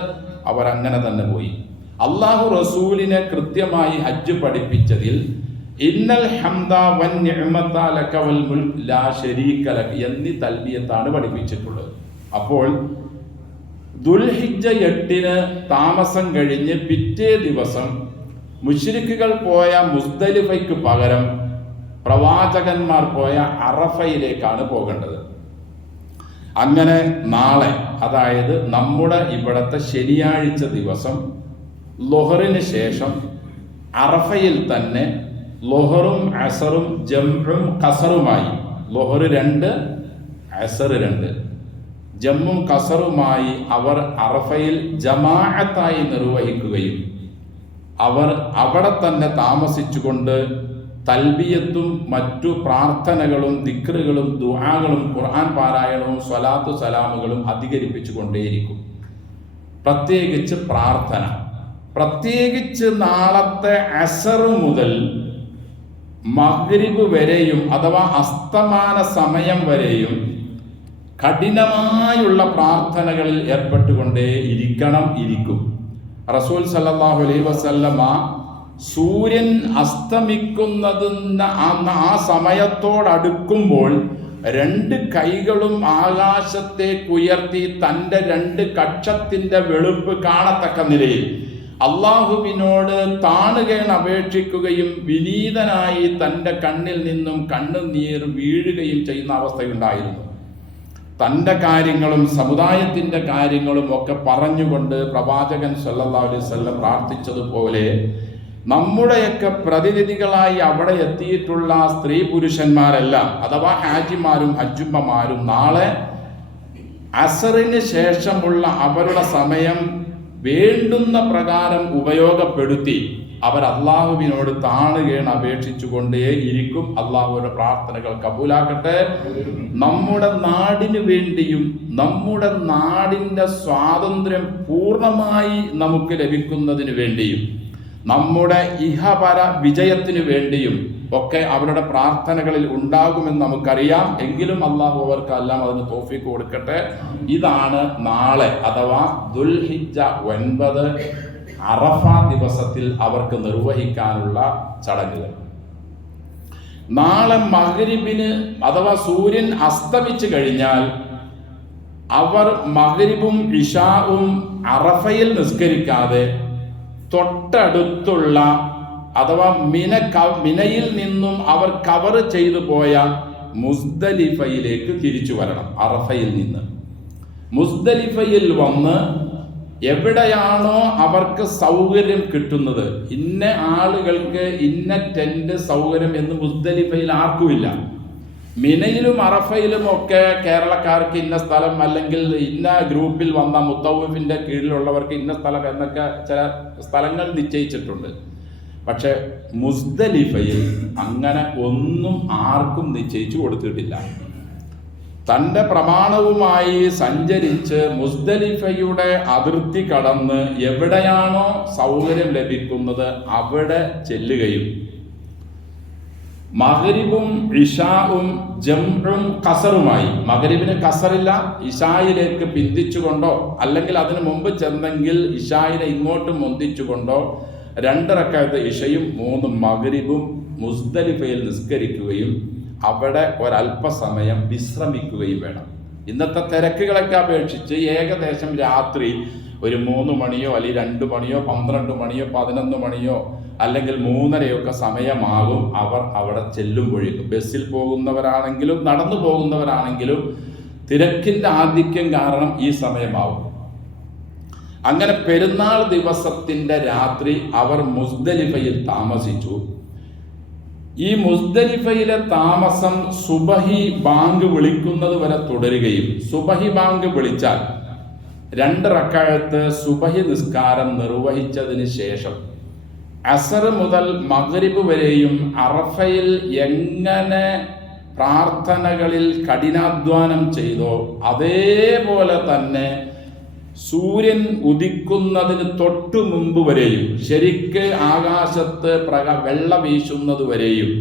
അവരങ്ങനെ തന്നെ പോയി. അള്ളാഹു റസൂലിനെ കൃത്യമായി ഹജ്ജ് പഠിപ്പിച്ചതിൽ ഇന്നൽ ഹംദ വൻ നിഅമത ലക വൽ മുൽക് ലാ ശരീക ലക എന്നീ തൽബിയത്താണ് പഠിപ്പിച്ചിട്ടുള്ളത്. അപ്പോൾ ദുൽഹിജ്ജ 8 താമസം കഴിഞ്ഞ് പിറ്റേ ദിവസം മുശ്രിക്കുകൾ പോയ മുസ്ദലിഫയ്ക്ക് പകരം പ്രവാചകന്മാർ പോയ അറഫയിലേക്കാണ് പോകേണ്ടത്. അങ്ങനെ നാളെ, അതായത് നമ്മുടെ ഇവിടത്തെ ശനിയാഴ്ച ദിവസം ളുഹറിന് ശേഷം അറഫയിൽ തന്നെ ളുഹറും അസറും ജംഉം ഖസറുമായി, ളുഹർ 2 അസർ 2 ജമ്മും ഖസറുമായി അവർ അറഫയിൽ ജമാഅത്തായി നിർവഹിക്കുകയും അവർ അവിടെ തന്നെ താമസിച്ചുകൊണ്ട് തൽബിയത്തും മറ്റു പ്രാർത്ഥനകളും ദിക്റുകളും ദുആകളും ഖുർആൻ പാരായണവും സ്വലാത്തു സലാമുകളും അധികരിപ്പിച്ചു കൊണ്ടേയിരിക്കും. പ്രത്യേകിച്ച് പ്രാർത്ഥന, പ്രത്യേകിച്ച് നാളത്തെ അസർ മുതൽ മഗ്രിബ് വരെയും അഥവാ അസ്തമാന സമയം വരെയും കഠിനമായുള്ള പ്രാർത്ഥനകളിൽ ഏർപ്പെട്ടുകൊണ്ടേ ഇരിക്കും. റസൂൽ സല്ലല്ലാഹു അലൈഹി വസല്ലമ സൂര്യൻ അസ്തമിക്കുന്നതിന് ആ സമയത്തോടടുക്കുമ്പോൾ 2 കൈകളും ആകാശത്തേക്കുയർത്തി തൻ്റെ 2 കക്ഷത്തിൻ്റെ വെളുപ്പ് കാണത്തക്ക നിലയിൽ അള്ളാഹുവിനോട് താണുകേൺ അപേക്ഷിക്കുകയും വിനീതനായി തൻ്റെ കണ്ണിൽ നിന്നും കണ്ണുനീർ വീഴുകയും ചെയ്യുന്ന അവസ്ഥയുണ്ടായിരുന്നു. തൻ്റെ കാര്യങ്ങളും സമുദായത്തിൻ്റെ കാര്യങ്ങളും ഒക്കെ പറഞ്ഞുകൊണ്ട് പ്രവാചകൻ സല്ലല്ലാഹു അലൈഹി വസല്ലം പ്രാർത്ഥിച്ചതുപോലെ നമ്മുടെയൊക്കെ പ്രതിനിധികളായി അവിടെ എത്തിയിട്ടുള്ള സ്ത്രീ പുരുഷന്മാരെല്ലാം അഥവാ ഹാജിമാരും ഹജ്ജുമ്മമാരും നാളെ അസറിന് ശേഷമുള്ള അവരുടെ സമയം വേണ്ടുന്ന പ്രകാരം ഉപയോഗപ്പെടുത്തി അവർ അള്ളാഹുവിനോട് താണുകേൺ അപേക്ഷിച്ചുകൊണ്ടേ ഇരിക്കും. അള്ളാഹുവിന്റെ പ്രാർത്ഥനകൾ കബൂലാക്കട്ടെ. നമ്മുടെ നാടിനു വേണ്ടിയും നമ്മുടെ നാടിൻ്റെ സ്വാതന്ത്ര്യം പൂർണ്ണമായി നമുക്ക് ലഭിക്കുന്നതിന് വേണ്ടിയും നമ്മുടെ ഇഹപര വിജയത്തിനു വേണ്ടിയും ഒക്കെ അവരുടെ പ്രാർത്ഥനകളിൽ ഉണ്ടാകുമെന്ന് നമുക്കറിയാം. എങ്കിലും അള്ളാഹു അവർക്കെല്ലാം അതിന് തൗഫീഖ് കൊടുക്കട്ടെ. ഇതാണ് നാളെ അഥവാ ദുൽഹിജ്ജ 9 അറഫ ദിവസത്തിൽ അവർക്ക് നിർവഹിക്കാനുള്ള ചടങ്ങുകൾ. നാളെ മഗ്രിബിന് അഥവാ സൂര്യൻ അസ്തമിച്ചു കഴിഞ്ഞാൽ അവർ മഗ്രിബും ഇശാഉം അറഫയിൽ നിസ്കരിക്കാതെ തൊട്ടടുത്തുള്ള അഥവാ മിനയിൽ നിന്നും അവർ കവർ ചെയ്തു പോയ മുസ്ദലിഫയിലേക്ക് തിരിച്ചു വരണം. അറഫയിൽ നിന്ന് മുസ്ദലിഫയിൽ വന്ന് എവിടെയാണോ അവർക്ക് സൗകര്യം കിട്ടുന്നത്, ഇന്ന ആളുകൾക്ക് ഇന്ന ടെന്റ് സൗകര്യം എന്ന് മുസ്ദലിഫയിൽ ആർക്കുമില്ല. മിനയിലും അറഫയിലും ഒക്കെ കേരളക്കാർക്ക് ഇന്ന സ്ഥലം, അല്ലെങ്കിൽ ഇന്ന ഗ്രൂപ്പിൽ വന്ന മുത്തവ്വിഫിന്റെ കീഴിലുള്ളവർക്ക് ഇന്ന സ്ഥലം എന്നൊക്കെ ചില സ്ഥലങ്ങൾ നിശ്ചയിച്ചിട്ടുണ്ട്. പക്ഷെ മുസ്ദലിഫയിൽ അങ്ങനെ ഒന്നും ആർക്കും നിശ്ചയിച്ചു കൊടുത്തിട്ടില്ല. തൻ്റെ പ്രമാണവുമായി സഞ്ചരിച്ച് മുസ്ദലിഫയുടെ അതിർത്തി കടന്ന് എവിടെയാണോ സൗകര്യം ലഭിക്കുന്നത് അവിടെ ചെല്ലുകയും മഗ്രിബും ഇശാഉം ജംഉം ഖസറുമായി, മഗ്രിബിന് ഖസറില്ല, ഇശായിലേക്ക് പിന്തിച്ചുകൊണ്ടോ അല്ലെങ്കിൽ അതിനു മുമ്പ് ചെന്നെങ്കിൽ ഇശായിനെ ഇങ്ങോട്ട് മുന്തിച്ചുകൊണ്ടോ 2 റക്അത്ത് ഇശയും 3 മഗ്രിബും മുസ്ദലിഫയിൽ നിസ്കരിക്കുകയും അവിടെ ഒരല്പസമയം വിശ്രമിക്കുകയും വേണം. ഇന്നത്തെ തിരക്കുകളൊക്കെ അപേക്ഷിച്ച് ഏകദേശം രാത്രി ഒരു 3 മണിയോ അല്ലെങ്കിൽ 2 മണിയോ 12 മണിയോ 11 മണിയോ അല്ലെങ്കിൽ 3:30 സമയമാകും അവർ അവിടെ ചെല്ലുമ്പോഴേക്കും. ബസ്സിൽ പോകുന്നവരാണെങ്കിലും നടന്നു പോകുന്നവരാണെങ്കിലും തിരക്കിൻ്റെ ആധിക്യം കാരണം ഈ സമയമാകും. അങ്ങനെ പെരുന്നാൾ ദിവസത്തിൻ്റെ രാത്രി അവർ മുസ്ദലിഫയിൽ താമസിച്ചു. ഈ മുസ്ദലിഫയിലെ താമസം സുബഹി ബാങ്ക് വിളിക്കുന്നത് വരെ തുടരുകയും സുബഹി ബാങ്ക് വിളിച്ചാൽ 2 റക്അത്ത് സുബഹി നിസ്കാരം നിർവഹിച്ചതിന് ശേഷം അസർ മുതൽ മഗ്രിബ് വരെയും അറഫയിൽ എങ്ങനെ പ്രാർത്ഥനകളിൽ കഠിനാധ്വാനം ചെയ്തോ അതേപോലെ തന്നെ സൂര്യൻ ഉദിക്കുന്നതിന് തൊട്ടു മുമ്പ് വരെയും ശരിക്ക് ആകാശത്ത് വെള്ള വീശുന്നത് വരെയും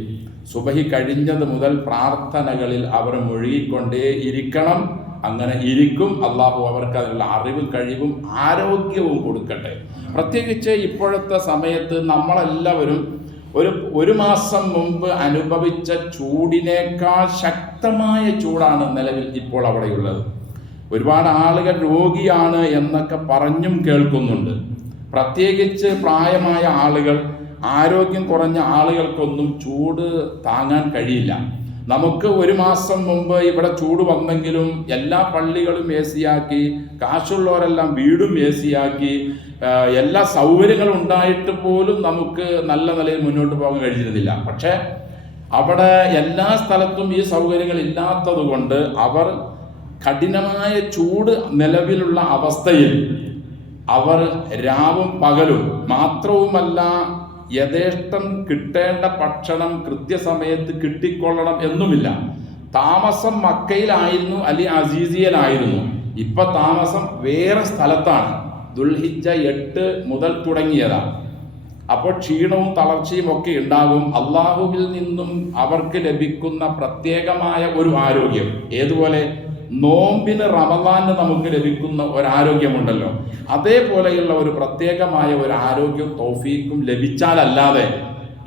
സുബഹി കഴിഞ്ഞത് മുതൽ പ്രാർത്ഥനകളിൽ അവർ മുഴുകിക്കൊണ്ടേ ഇരിക്കണം. അങ്ങനെ ഇരിക്കും. അള്ളാഹു അവർക്ക് അതിനുള്ള അറിവും കഴിവും ആരോഗ്യവും കൊടുക്കട്ടെ. പ്രത്യേകിച്ച് ഇപ്പോഴത്തെ സമയത്ത് നമ്മളെല്ലാവരും ഒരു മാസം മുമ്പ് അനുഭവിച്ച ചൂടിനേക്കാൾ ശക്തമായ ചൂടാണ് നിലവിൽ ഇപ്പോൾ അവിടെയുള്ളത്. ഒരുപാട് ആളുകൾ രോഗിയാണ് എന്നൊക്കെ പറഞ്ഞും കേൾക്കുന്നുണ്ട്. പ്രത്യേകിച്ച് പ്രായമായ ആളുകൾ, ആരോഗ്യം കുറഞ്ഞ ആളുകൾക്കൊന്നും ചൂട് താങ്ങാൻ കഴിയില്ല. നമുക്ക് ഒരു മാസം മുമ്പ് ഇവിടെ ചൂട് വന്നെങ്കിലും എല്ലാ പള്ളികളും എ സിയാക്കി, കാശുള്ളവരെല്ലാം വീടും എ സിയാക്കി, എല്ലാ സൗകര്യങ്ങളും ഉണ്ടായിട്ട് പോലും നമുക്ക് നല്ല നിലയിൽ മുന്നോട്ട് പോകാൻ കഴിഞ്ഞിരുന്നില്ല. പക്ഷേ അവിടെ എല്ലാ സ്ഥലത്തും ഈ സൗകര്യങ്ങൾ ഇല്ലാത്തത് കൊണ്ട് അവർ കഠിനമായ ചൂട് നിലവിലുള്ള അവസ്ഥയിൽ അവർ രാവും പകലും മാത്രവുമല്ല യഥേഷ്ടം കിട്ടേണ്ട ഭക്ഷണം കൃത്യസമയത്ത് കിട്ടിക്കൊള്ളണം എന്നുമില്ല. താമസം മക്കയിലായിരുന്നു, അലി അസീസിയയിലായിരുന്നു. ഇപ്പൊ താമസം വേറെ സ്ഥലത്താണ്. ദുൽഹിജ്ജ 8 മുതൽ തുടങ്ങിയതാണ്. അപ്പോൾ ക്ഷീണവും തളർച്ചയും ഒക്കെ ഉണ്ടാകും. അള്ളാഹുവിൽ നിന്നും അവർക്ക് ലഭിക്കുന്ന പ്രത്യേകമായ ഒരു ആരോഗ്യം, ഏതുപോലെ നോമ്പിന് റമദാന് നമുക്ക് ലഭിക്കുന്ന ഒരാരോഗ്യമുണ്ടല്ലോ, അതേപോലെയുള്ള ഒരു പ്രത്യേകമായ ഒരു ആരോഗ്യം തൗഫീഖും ലഭിച്ചാലല്ലാതെ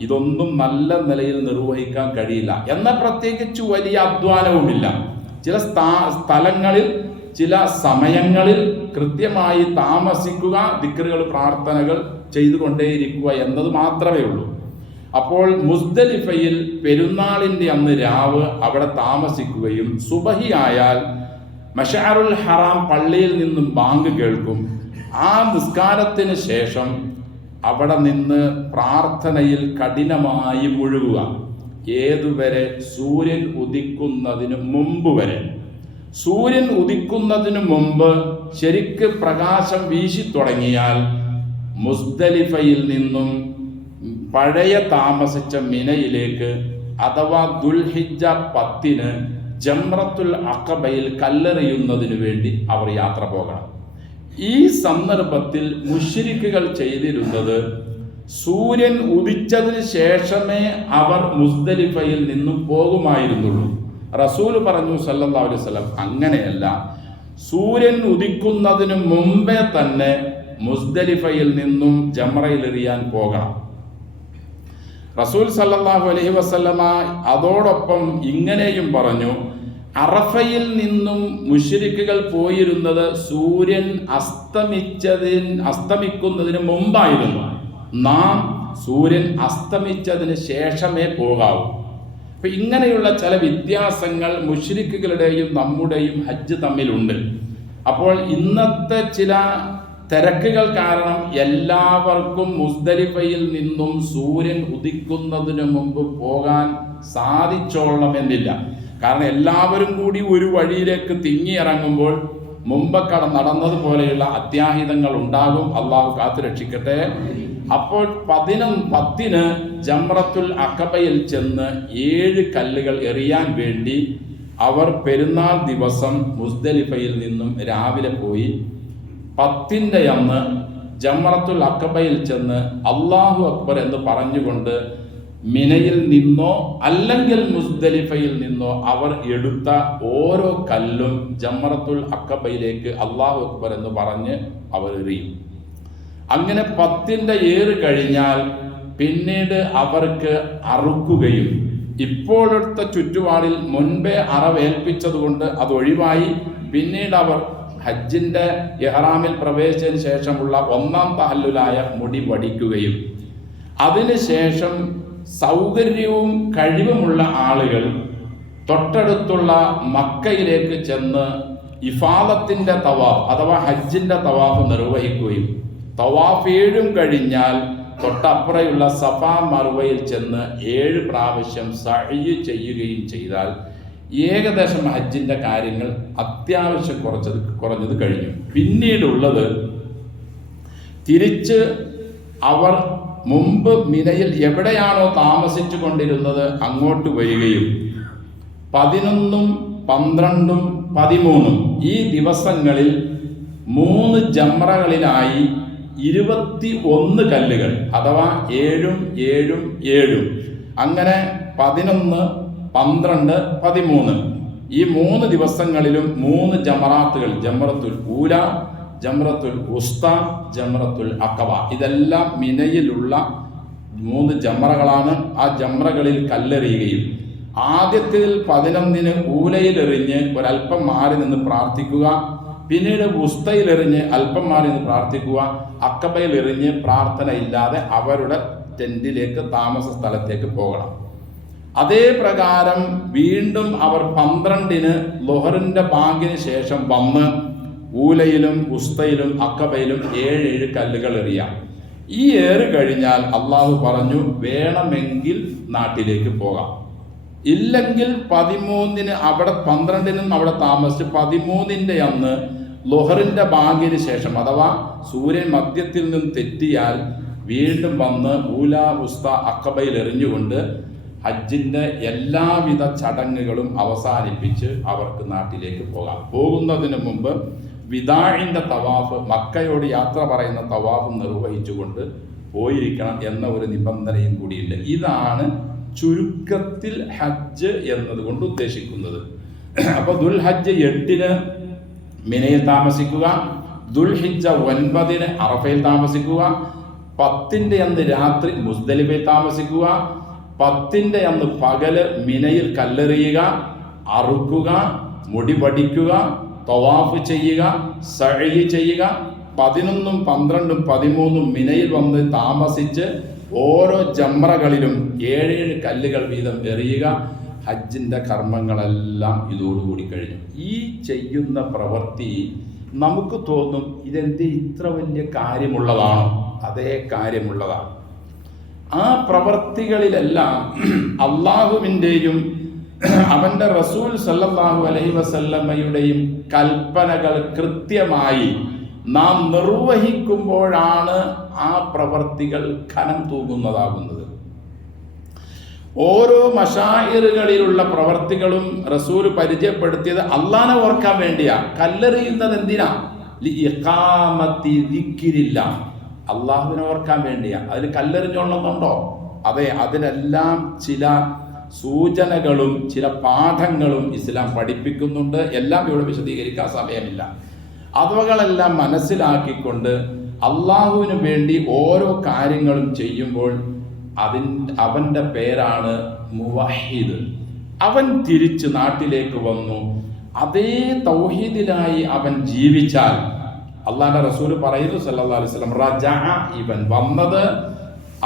ഇതൊന്നും നല്ല നിലയിൽ നിർവഹിക്കാൻ കഴിയില്ല. എന്നാൽ പ്രത്യേകിച്ച് വലിയ അധ്വാനവുമില്ല. ചില സ്ഥലങ്ങളിൽ ചില സമയങ്ങളിൽ കൃത്യമായി താമസിക്കുക, ദിക്റുകൾ പ്രാർത്ഥനകൾ ചെയ്തുകൊണ്ടേയിരിക്കുക എന്നത് മാത്രമേ ഉള്ളൂ. അപ്പോൾ മുസ്ദലിഫയിൽ പെരുന്നാളിൻ്റെ അന്ന് രാവ് അവിടെ താമസിക്കുകയും സുബഹി ആയാൽ മശഅറുൽ ഹറാം പള്ളിയിൽ നിന്നും ബാങ്ക് കേൾക്കും. ആ നിസ്കാരത്തിന് ശേഷം അവിടെ നിന്ന് പ്രാർത്ഥനയിൽ കഠിനമായി മുഴുകുക. ഏതുവരെ? സൂര്യൻ ഉദിക്കുന്നതിന് മുമ്പ് വരെ. സൂര്യൻ ഉദിക്കുന്നതിന് മുമ്പ് ശരിക്ക് പ്രകാശം വീശി തുടങ്ങിയാൽ മുസ്ദലിഫയിൽ നിന്നും പഴയ താമസിച്ച മിനയിലേക്ക് അഥവാ ദുൽഹിജ്ജ 10 ജംറത്തുൽ അഖബയിൽ കല്ലെറിയുന്നതിന് വേണ്ടി അവർ യാത്ര പോകണം. ഈ സന്ദർഭത്തിൽ മുശ്രിക്കുകൾ ചെയ്തിരുന്നത് സൂര്യൻ ഉദിച്ചതിന് ശേഷമേ അവർ മുസ്ദലിഫയിൽ നിന്നും പോകുമായിരുന്നുള്ളൂ. റസൂൽ പറഞ്ഞു സല്ലല്ലാഹു അലൈഹി വസല്ലം, അങ്ങനെയല്ല, സൂര്യൻ ഉദിക്കുന്നതിന് മുമ്പേ തന്നെ മുസ്ദലിഫയിൽ നിന്നും ജംറയിലെറിയാൻ പോകണം. റസൂൽ സല്ലല്ലാഹു അലൈഹി വസല്ലമ അതോടൊപ്പം ഇങ്ങനെയും പറഞ്ഞു, അറഫയിൽ നിന്നും മുശ്രിക്കുകൾ പോയിരുന്നത് സൂര്യൻ അസ്തമിക്കുന്നതിന് മുമ്പായിരുന്നു. നാം സൂര്യൻ അസ്തമിച്ചതിന് ശേഷമേ പോകാവൂ. അപ്പൊ ഇങ്ങനെയുള്ള ചില വ്യത്യാസങ്ങൾ മുശ്രിക്കുകളുടെയും നമ്മുടെയും ഹജ്ജ് തമ്മിലുണ്ട്. അപ്പോൾ ഇന്നത്തെ ചില തിരക്കുകൾ കാരണം എല്ലാവർക്കും മുസ്ദലിഫയിൽ നിന്നും സൂര്യൻ ഉദിക്കുന്നതിന് മുമ്പ് പോകാൻ സാധിച്ചോളണമെന്നില്ല. കാരണം എല്ലാവരും കൂടി ഒരു വഴിയിലേക്ക് തിങ്ങിയിറങ്ങുമ്പോൾ മുമ്പൊക്കെ നടന്നതുപോലെയുള്ള അത്യാഹിതങ്ങൾ ഉണ്ടാകും. അള്ളാഹു കാത്തു രക്ഷിക്കട്ടെ. അപ്പോൾ 10 ജംറത്തുൽ അഖബയിൽ ചെന്ന് 7 കല്ലുകൾ എറിയാൻ വേണ്ടി അവർ പെരുന്നാൾ ദിവസം മുസ്ദലിഫയിൽ നിന്നും രാവിലെ പോയി 10-ന്റെ അന്ന് ജംറത്തുൽ അഖബയിൽ ചെന്ന് അല്ലാഹു അക്ബർ എന്ന് പറഞ്ഞുകൊണ്ട് മിനയിൽ നിന്നോ അല്ലെങ്കിൽ മുസ്ദലിഫയിൽ നിന്നോ അവർ എടുത്ത ഓരോ കല്ലും ജംറത്തുൽ അഖബയിലേക്ക് അല്ലാഹു അക്ബർ എന്ന് പറഞ്ഞ് അവർ എറിയും. അങ്ങനെ 10-ന്റെ ഏറ് കഴിഞ്ഞാൽ പിന്നീട് അവർക്ക് അറുക്കുകയും ഇപ്പോഴത്തെ ചുറ്റുപാടിൽ മുൻപേ അറവേൽപ്പിച്ചതുകൊണ്ട് അത് ഒഴിവായി പിന്നീട് അവർ ഹജ്ജിന്റെ ഇഹ്റാമിൽ പ്രവേശിച്ചതിന് ശേഷമുള്ള 1-ാം തഹല്ലുലായ മുടി വടിക്കുകയും അതിനുശേഷം സൗകര്യവും കഴിവുമുള്ള ആളുകൾ തൊട്ടടുത്തുള്ള മക്കയിലേക്ക് ചെന്ന് ഇഫാദത്തിന്റെ തവാഫ് അഥവാ ഹജ്ജിന്റെ തവാഫ് നിർവഹിക്കുകയും തവാഫ് 7 കഴിഞ്ഞാൽ തൊട്ടപ്പുറയുള്ള സഫാ മർവയിൽ ചെന്ന് 7 പ്രാവശ്യം സഅയ് ചെയ്യുകയും ചെയ്താൽ ഏകദേശം ഹജ്ജിന്റെ കാര്യങ്ങൾ അത്യാവശ്യം കുറഞ്ഞത് കഴിഞ്ഞു. പിന്നീടുള്ളത് തിരിച്ച് അവർ മുമ്പ് മിനയിൽ എവിടെയാണോ താമസിച്ചു കൊണ്ടിരുന്നത് അങ്ങോട്ട് വരികയും 11, 12, 13 ഈ ദിവസങ്ങളിൽ 3 ജംറകളിലായി 21 കല്ലുകൾ അഥവാ 7, 7, 7 അങ്ങനെ 11, 12, 13 ഈ 3 ദിവസങ്ങളിലും 3 ജമറാത്തുകൾ ജംറത്തുൽ ഊല, ജംറത്തുൽ ഉസ്ത, ജംറത്തുൽ അഖബ ഇതെല്ലാം മിനയിലുള്ള 3 ജംറകളാണ്. ആ ജംറകളിൽ കല്ലെറിയുകയും ആദ്യത്തിൽ 11-ന് ഊലയിൽ എറിഞ്ഞ് ഒരല്പം മാറി നിന്ന് പ്രാർത്ഥിക്കുക, പിന്നീട് ഉസ്തയിൽ എറിഞ്ഞ് അല്പം മാറി നിന്ന് പ്രാർത്ഥിക്കുക, അഖബയിൽ എറിഞ്ഞ് പ്രാർത്ഥന ഇല്ലാതെ അവരുടെ ടെന്റിലേക്ക് താമസ സ്ഥലത്തേക്ക് പോകണം. അതേ പ്രകാരം വീണ്ടും അവർ 12-ന് ളുഹറിന്റെ ബാങ്കിന് ശേഷം വന്ന് ഊലയിലും ഉസ്തയിലും അഖബയിലും 7 കല്ലുകൾ എറിയാം. ഈ ഏറ് കഴിഞ്ഞാൽ അള്ളാഹു പറഞ്ഞു വേണമെങ്കിൽ നാട്ടിലേക്ക് പോകാം, ഇല്ലെങ്കിൽ 13-ന് അവിടെ 12-നും അവിടെ താമസിച്ച് 13-ന്റെ അന്ന് ളുഹറിന്റെ ബാങ്കിന് ശേഷം അഥവാ സൂര്യൻ മധ്യത്തിൽ നിന്ന് തെറ്റിയാൽ വീണ്ടും വന്ന് ഊല ഉസ്ത അഖബയിൽ എറിഞ്ഞുകൊണ്ട് ഹജ്ജിന്റെ എല്ലാവിധ ചടങ്ങുകളും അവസാനിപ്പിച്ച് അവർക്ക് നാട്ടിലേക്ക് പോകാം. പോകുന്നതിന് മുമ്പ് വിദാഇന്റെ തവാഫ് മക്കയോട് യാത്ര പറയുന്ന തവാഫ് നിർവഹിച്ചുകൊണ്ട് പോയിരിക്കണം എന്ന ഒരു നിബന്ധനയും കൂടിയുണ്ട്. ഇതാണ് ചുരുക്കത്തിൽ ഹജ്ജ് എന്നതുകൊണ്ട് ഉദ്ദേശിക്കുന്നത്. അപ്പൊ ദുൽഹജ്ജ് 8-ന് മിനയിൽ താമസിക്കുക, ദുൽഹിജ്ജ 9-ന് അറഫയിൽ താമസിക്കുക, 10-ന്റെ അന്ന് രാത്രി മുസ്ദലിഫയിൽ താമസിക്കുക, 10-ന്റെ അന്ന് പകല് മിനയിൽ കല്ലെറിയുക, അറുക്കുക, മുടി വടിക്കുക, തവാഫ് ചെയ്യുക, സഅയ് ചെയ്യുക, 11, 12, 13 മിനയിൽ വന്ന് താമസിച്ച് ഓരോ ജംറകളിലും 7 കല്ലുകൾ വീതം എറിയുക. ഹജ്ജിന്റെ കർമ്മങ്ങളെല്ലാം ഇതോടുകൂടി കഴിഞ്ഞു. ഈ ചെയ്യുന്ന പ്രവൃത്തി നമുക്ക് തോന്നും ഇതെന്ത് ഇത്ര വലിയ കാര്യമുള്ളതാണോ? അതേ കാര്യമുള്ളതാണ്. ആ പ്രവൃത്തികളിലെല്ലാം അള്ളാഹുവിൻ്റെയും അവൻ്റെ റസൂൽ സല്ലല്ലാഹു അലൈഹി വസല്ലമയുടെയും കൽപ്പനകൾ കൃത്യമായി നാം നിർവഹിക്കുമ്പോഴാണ് ആ പ്രവൃത്തികൾ ഘനം തൂങ്ങുന്നതാകുന്നത്. ഓരോ മശായിറുകളിലുള്ള പ്രവർത്തികളും റസൂൽ പരിചയപ്പെടുത്തിയത് അള്ളാനെ ഓർക്കാൻ വേണ്ടിയാ. കല്ലെറിയുന്നത് എന്തിനാ? ലിഇഖാമത്തി ദിക്രില്ലാ, അള്ളാഹുവിനെ ഓർക്കാൻ വേണ്ടിയാ. അതിന് കല്ലെറിഞ്ഞോളുന്നുണ്ടോ? അതെ, അതിനെല്ലാം ചില സൂചനകളും ചില പാഠങ്ങളും ഇസ്ലാം പഠിപ്പിക്കുന്നുണ്ട്. എല്ലാം ഇവിടെ വിശദീകരിക്കാൻ സമയമില്ല. അവകളെല്ലാം മനസ്സിലാക്കിക്കൊണ്ട് അള്ളാഹുവിന് വേണ്ടി ഓരോ കാര്യങ്ങളും ചെയ്യുമ്പോൾ അവൻ്റെ പേരാണ് മുവഹിദ്. അവൻ തിരിച്ച് നാട്ടിലേക്ക് വന്നു, അതേ തൗഹീദിലായി അവൻ ജീവിച്ചാൽ അള്ളാഹുവിന്റെ റസൂൽ പറയുന്നു സല്ലല്ലാഹു അലൈഹി വസല്ലം, റജഅ, ഇവൻ വന്നത്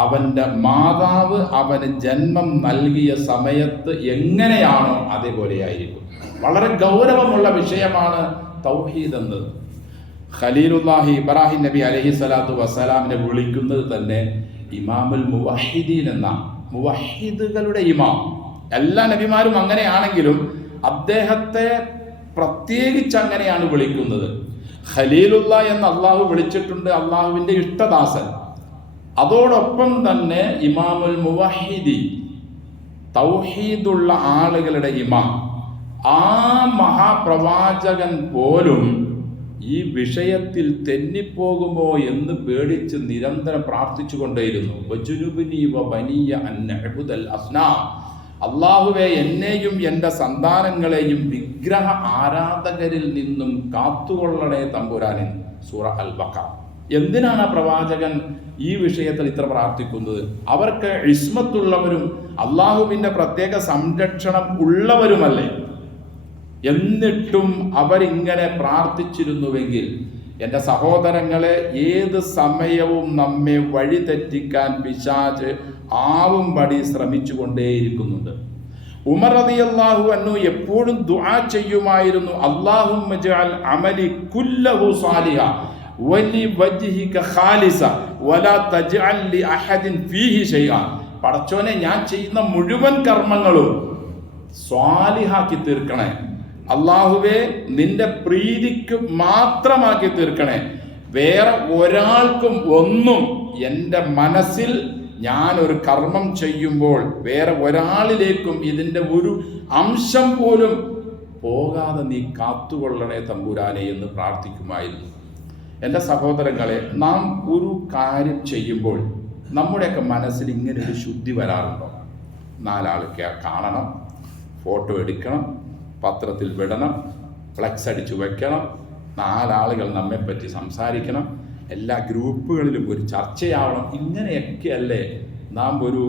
അവൻ്റെ മാതാവ് അവന് ജന്മം നൽകിയ സമയത്ത് എങ്ങനെയാണോ അതേപോലെയായിരിക്കും. വളരെ ഗൗരവമുള്ള വിഷയമാണ് തൗഹീദ് എന്നത്. ഖലീലുല്ലാഹി ഇബ്രാഹിം നബി അലൈഹി സ്വലാത്തു വസ്സലാമിനെ വിളിക്കുന്നത് തന്നെ ഇമാമുൽ മുവഹിദീൻ എന്ന, മുവഹിദുകളുടെ ഇമാം. എല്ലാ നബിമാരും അങ്ങനെയാണെങ്കിലും അദ്ദേഹത്തെ പ്രത്യേകിച്ച് അങ്ങനെയാണ് വിളിക്കുന്നത്. ഖലീലുള്ള എന്ന് അള്ളാഹു വിളിച്ചിട്ടുണ്ട്, അള്ളാഹുവിൻ്റെ ഇഷ്ടദാസൻ. അതോടൊപ്പം തന്നെ ഇമാമുൽ മുവഹിദി, തൗഹീദുള്ള ആളുകളുടെ ഇമാം. ആ മഹാപ്രവാചകൻ പോലും ഈ വിഷയത്തിൽ തെന്നിപ്പോകുമോ എന്ന് പേടിച്ച് നിരന്തരം പ്രാർത്ഥിച്ചു കൊണ്ടേയിരുന്നു. അല്ലാഹുവേ, എന്നെയും എൻ്റെ സന്താനങ്ങളെയും വിഗ്രഹ ആരാധകരിൽ നിന്നും കാത്തുകൊള്ളണേ തമ്പുരാനെ. സൂറ അൽ-ബഖറ. എന്തിനാണ് ആ പ്രവാചകൻ ഈ വിഷയത്തിൽ ഇത്ര പ്രാർത്ഥിക്കുന്നത്? അവർക്ക് ഇസ്മത്തുള്ളവരും അള്ളാഹുവിൻ്റെ പ്രത്യേക സംരക്ഷണം ഉള്ളവരുമല്ലേ? എന്നിട്ടും അവരിങ്ങനെ പ്രാർത്ഥിച്ചിരുന്നുവെങ്കിൽ, എൻ്റെ സഹോദരങ്ങളെ, ഏത് സമയവും നമ്മെ വഴിതെറ്റിക്കാൻ പിശാച് ആവും പടി ശ്രമിച്ചു കൊണ്ടേയിരിക്കുന്നുണ്ട്. ഉമർ റളിയല്ലാഹു അൻഹു എപ്പോഴും ദുആ ചെയ്യുമായിരുന്നു, അല്ലാഹുമ്മ ജഅൽ അമലി കുല്ലഹു സാലിഹ വലി വജ്ഹിക ഖാലിസ വലാ തജ്അൽ ലി അഹദിൻ ഫീഹി ശൈഅ. പടച്ചോനെ, ഞാൻ ചെയ്യുന്ന മുഴുവൻ കർമ്മങ്ങളും സ്വാലിഹാക്കി തീർക്കണേ. അല്ലാഹുവേ, നിന്റെ പ്രീതിക്ക് മാത്രമാക്കി തീർക്കണേ. വേറെ ഒരാൾക്കും ഒന്നും എൻ്റെ മനസ്സിൽ ഞാൻ ഒരു കർമ്മം ചെയ്യുമ്പോൾ വേറെ ഒരാളിലേക്കും ഇതിൻ്റെ ഒരു അംശം പോലും പോകാതെ നീ കാത്തുകൊള്ളണേ തമ്പുരാനെ എന്ന് പ്രാർത്ഥിക്കുമായിരുന്നു. എൻ്റെ സഹോദരങ്ങളെ, നാം ഒരു കാര്യം ചെയ്യുമ്പോൾ നമ്മുടെയൊക്കെ മനസ്സിൽ ഇങ്ങനെ ഒരു ശുദ്ധി വരാറുണ്ടോ? 4 ആൾ കാണണം, ഫോട്ടോ എടുക്കണം, പത്രത്തിൽ വിടണം, ഫ്ലെക്സ് അടിച്ചു വയ്ക്കണം, 4 ആളുകൾ നമ്മെപ്പറ്റി സംസാരിക്കണം, എല്ലാ ഗ്രൂപ്പുകളിലും ഒരു ചർച്ചയാവണം. ഇങ്ങനെയൊക്കെയല്ലേ നാം ഒരു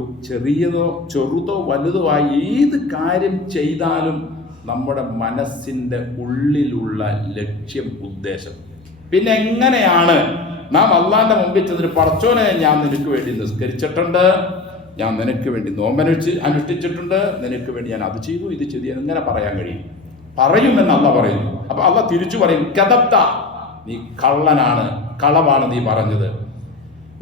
ചെറുതോ വലുതോ ആയി ഏത് കാര്യം ചെയ്താലും നമ്മുടെ മനസ്സിൻ്റെ ഉള്ളിലുള്ള ലക്ഷ്യം, ഉദ്ദേശം. പിന്നെ എങ്ങനെയാണ് നാം അള്ളാന്റെ മുമ്പിൽ ചെന്നിട്ട്, പടച്ചോനെ, ഞാൻ നിനക്ക് വേണ്ടി നിസ്കരിച്ചിട്ടുണ്ട്, ഞാൻ നിനക്ക് വേണ്ടി അനുഷ്ഠിച്ചിട്ടുണ്ട്, നിനക്ക് വേണ്ടി ഞാൻ അത് ചെയ്തു, ഇത് ചെയ്തു, എങ്ങനെ പറയാൻ കഴിയും? പറയുമെന്ന് അള്ളാഹ് പറയുന്നു. അപ്പൊ അള്ളാഹ് തിരിച്ചു പറയും, കദബ്ത, നീ കള്ളനാണ്, കളവാണ് നീ പറഞ്ഞത്.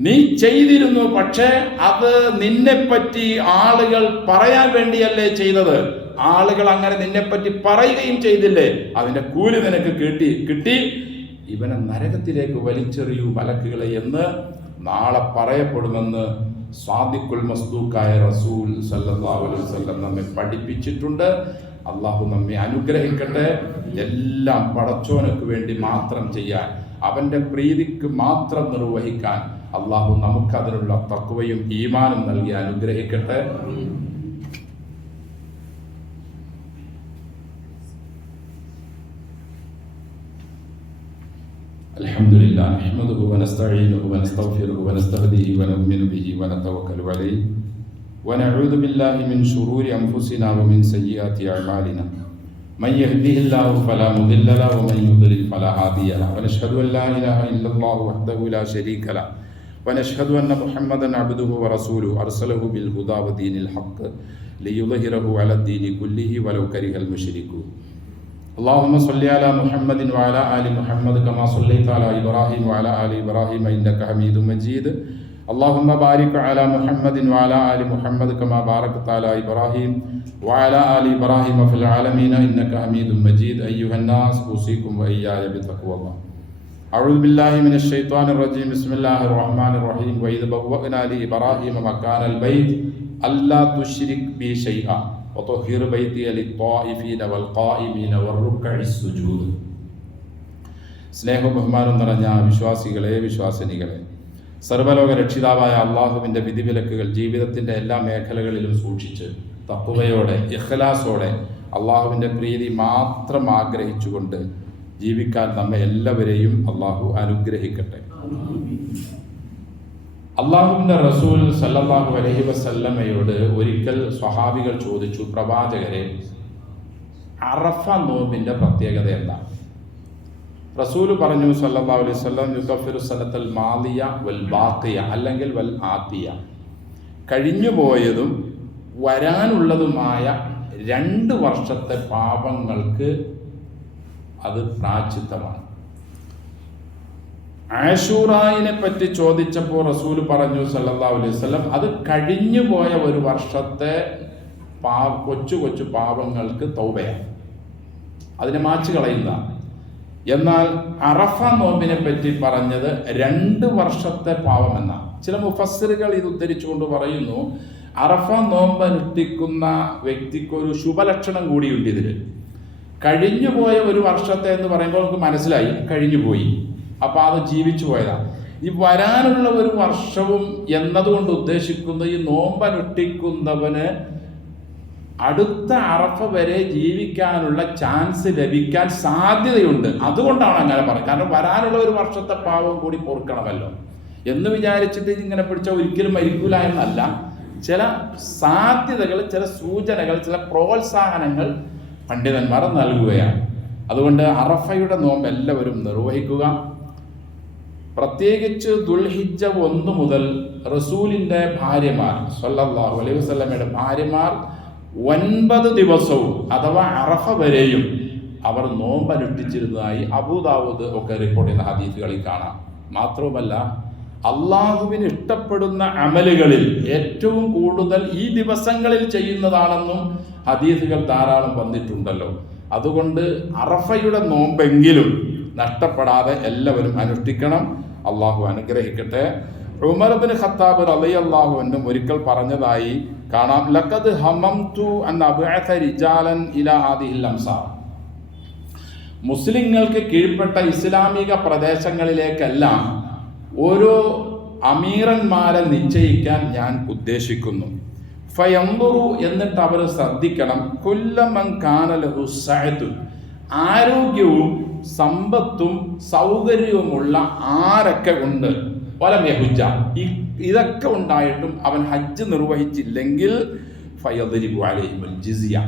നീ ചെയ്തിരുന്നു, പക്ഷേ അത് നിന്നെപ്പറ്റി ആളുകൾ പറയാൻ വേണ്ടിയല്ലേ ചെയ്തത്. ആളുകൾ അങ്ങനെ നിന്നെപ്പറ്റി പറയുകയും ചെയ്തില്ലേ, അതിന്റെ കൂലി നിനക്ക് കിട്ടി. ഇവനെ നരകത്തിലേക്ക് വലിച്ചെറിയൂ മലക്കുകളെ എന്ന് നാളെ പറയപ്പെടുമെന്ന് സ്വാദിഖുൽ മസ്ദൂഖായ റസൂൽ സല്ലല്ലാഹു അലൈഹി വസല്ലം നമ്മെ പഠിപ്പിച്ചിട്ടുണ്ട്. അള്ളാഹു നമ്മെ അനുഗ്രഹിക്കട്ടെ. എല്ലാം പടച്ചോനക്ക് വേണ്ടി മാത്രം ചെയ്യാൻ, അവൻ്റെ പ്രീതിക്ക് മാത്രം നിർവഹിക്കാൻ അള്ളാഹു നമുക്കതിനുള്ള തഖ്വയും ഈമാനും നൽകി അനുഗ്രഹിക്കട്ടെ. അൽഹംദുലില്ലാ നഹ്മദുഹു വനസ്തഈനുഹു വനസ്തഗ്ഫിറുഹു വനസ്തഹ്ദിഹി വനുഅ്മിനു ബിഹി വനതവക്കലു അലൈഹി വനഊദു ബില്ലാഹി മിൻ ശുറൂരി അൻഫുസിനാ വമിൻ സയ്യിആതി അഅ്മാലിനാ മൻ യഹ്ദിഹില്ലാഹു ഫലാ മുദില്ല ലഹു വമൻ യുദ്ലിൽ ഫലാ ഹാദിയ ലഹു വനശ്ഹദു അൻ ലാ ഇലാഹ ഇല്ലല്ലാഹു വഹ്ദഹു ലാ ശരീക ലഹു വനശ്ഹദു അന്ന മുഹമ്മദൻ അബ്ദുഹു വറസൂലുഹു അർസലഹു ബിൽ ഹുദാ വദീനിൽ ഹഖ് ലിയുദ്ഹിറഹു അലദ്ദീനി കുല്ലിഹി വലൗ കരിഹൽ മുശ്രികൂൻ. اللهم صل على محمد وعلى آل محمد كما صليت على إبراهيم وعلى آل إبراهيم إنك حميد مجيد. اللهم بارك على محمد وعلى آل محمد كما باركت على إبراهيم وعلى آل إبراهيم في العالمين إنك حميد مجيد. أيها الناس أوصيكم وإياي بتقوى الله. أعوذ بالله من الشيطان الرجيم. بسم الله الرحمن الرحيم. وإذ بوأنا لإبراهيم مكان البيت ألا تشرك بي شيئا وطهر بيتي للطائفين والقائمين والركع السجود. സ്നേഹവും ബഹുമാനവും നിറഞ്ഞ വിശ്വാസികളെ, വിശ്വാസിനികളെ, സർവ്വലോക രക്ഷിതാവായ അള്ളാഹുവിൻ്റെ വിധിവിലക്കുകൾ ജീവിതത്തിൻ്റെ എല്ലാ മേഖലകളിലും സൂക്ഷിച്ച് തഖ്വയോടെ, ഇഖ്ലാസോടെ, അള്ളാഹുവിൻ്റെ പ്രീതി മാത്രം ആഗ്രഹിച്ചുകൊണ്ട് ജീവിക്കാൻ നമ്മെ എല്ലാവരെയും അള്ളാഹു അനുഗ്രഹിക്കട്ടെ. അള്ളാഹുവിൻ്റെ റസൂൽ സല്ലല്ലാഹു അലൈഹി വസല്ലമയോട് ഒരിക്കൽ സ്വഹാബികൾ ചോദിച്ചു, പ്രവാചകരെ, അറഫ നോമ്പിൻ്റെ പ്രത്യേകത എന്താണ്? റസൂൽ പറഞ്ഞു സല്ലല്ലാഹു അലൈഹി വസല്ലം, യുകഫിറു സനത്തൽ മാദിയ വൽ ബാഖിയ, അല്ലെങ്കിൽ വൽ ആതിയ, കഴിഞ്ഞുപോയതും വരാനുള്ളതുമായ 2 വർഷത്തെ പാപങ്ങൾക്ക് അത് പ്രായശ്ചിത്തമാണ്. ആശൂറായിനെ പറ്റി ചോദിച്ചപ്പോൾ റസൂൽ പറഞ്ഞു സല്ലല്ലാഹു അലൈഹി വസല്ലം, അത് കഴിഞ്ഞുപോയ 1 വർഷത്തെ കൊച്ചു കൊച്ചു പാപങ്ങൾക്ക് തൗബയാണ്, അതിനെ മാച്ചു കളയുന്ന. എന്നാൽ അറഫ നോമ്പിനെ പറ്റി പറഞ്ഞത് 2 വർഷത്തെ പാപം എന്നാണ്. ചില മുഫസ്സിറുകൾ ഇത് ഉദ്ധരിച്ചുകൊണ്ട് പറയുന്നു, അറഫ നോമ്പ് അനുഷ്ഠിക്കുന്ന വ്യക്തിക്ക് ഒരു ശുഭലക്ഷണം കൂടിയുണ്ട് ഇതിൽ. കഴിഞ്ഞുപോയ ഒരു വർഷത്തെ എന്ന് പറയുമ്പോൾ നമുക്ക് മനസ്സിലായി കഴിഞ്ഞുപോയി, അപ്പോൾ അത് ജീവിച്ചു പോയതാണ്. ഈ വരാനുള്ള ഒരു വർഷവും എന്നതുകൊണ്ട് ഉദ്ദേശിക്കുന്നത് ഈ നോമ്പനുഷ്ഠിക്കുന്നവന് അടുത്ത അറഫ വരെ ജീവിക്കാനുള്ള ചാൻസ് ലഭിക്കാൻ സാധ്യതയുണ്ട്. അതുകൊണ്ടാണ് അങ്ങനെ പറയുന്നത്. കാരണം വരാനുള്ള ഒരു വർഷത്തെ പാവം കൂടി പൊറുക്കണമല്ലോ എന്ന് വിചാരിച്ചിട്ട് ഇങ്ങനെ പിടിച്ചാൽ ഒരിക്കലും മരിക്കൂല എന്നല്ല. ചില സാധ്യതകൾ, ചില സൂചനകൾ, ചില പ്രോത്സാഹനങ്ങൾ പണ്ഡിതന്മാർ നൽകുകയാണ്. അതുകൊണ്ട് അറഫയുടെ നോമ്പ് എല്ലാവരും നിർവഹിക്കുക. പ്രത്യേകിച്ച് ദുൽഹിജ്ജ 1 മുതൽ റസൂലിൻ്റെ ഭാര്യമാർ സല്ലല്ലാഹു അലൈഹി വസല്ലമയുടെ ഭാര്യമാർ 9 ദിവസവും അഥവാ അറഫ വരെയും അവർ നോമ്പനുഷ്ഠിച്ചിരുന്നതായി അബൂദാവൂദ് ഒക്കെ റിപ്പോർട്ട് ചെയ്യുന്ന ഹദീസുകളിൽ കാണാം. മാത്രവുമല്ല, അള്ളാഹുവിന് ഇഷ്ടപ്പെടുന്ന അമലുകളിൽ ഏറ്റവും കൂടുതൽ ഈ ദിവസങ്ങളിൽ ചെയ്യുന്നതാണെന്നും ഹദീസുകൾ ധാരാളം വന്നിട്ടുണ്ടല്ലോ. അതുകൊണ്ട് അറഫയുടെ നോമ്പെങ്കിലും നഷ്ടപ്പെടാതെ എല്ലാവരും അനുഷ്ഠിക്കണം. അള്ളാഹു അനുഗ്രഹിക്കട്ടെ. ഉമർ ഇബ്നു ഖത്താബ് റളിയല്ലാഹു അൻഹു ഒരിക്കൽ പറഞ്ഞതായി കാണാം, ലഖദ് ഹമംതു അൻ അബ്അസ റിജാലൻ ഇലാ ഹാദിഹിൽ അംസാർ. മുസ്ലിങ്ങൾക്ക് കീഴ്പ്പെട്ട ഇസ്ലാമിക പ്രദേശങ്ങളിലേക്കെല്ലാം ഓരോ അമീറന്മാരെ നിശ്ചയിക്കാൻ ഞാൻ ഉദ്ദേശിക്കുന്നു. ഫയൻദുറു, എന്നിട്ട് അവർ ശ്രദ്ധിക്കണം, കുല്ലമൻ കാന ലഹു സഅതുൻ, ആരോഗ്യവും സമ്പത്തും സൗകര്യവുമുള്ള ആരൊക്കെ ഉണ്ട്, വലം യഹുജ്ജ, ഇതൊക്കെ ഉണ്ടായിട്ടും അവൻ ഹജ്ജ് നിർവഹിച്ചില്ലെങ്കിൽ ഫയദ്രിബു അലൈഹിൽ ജിസിയ,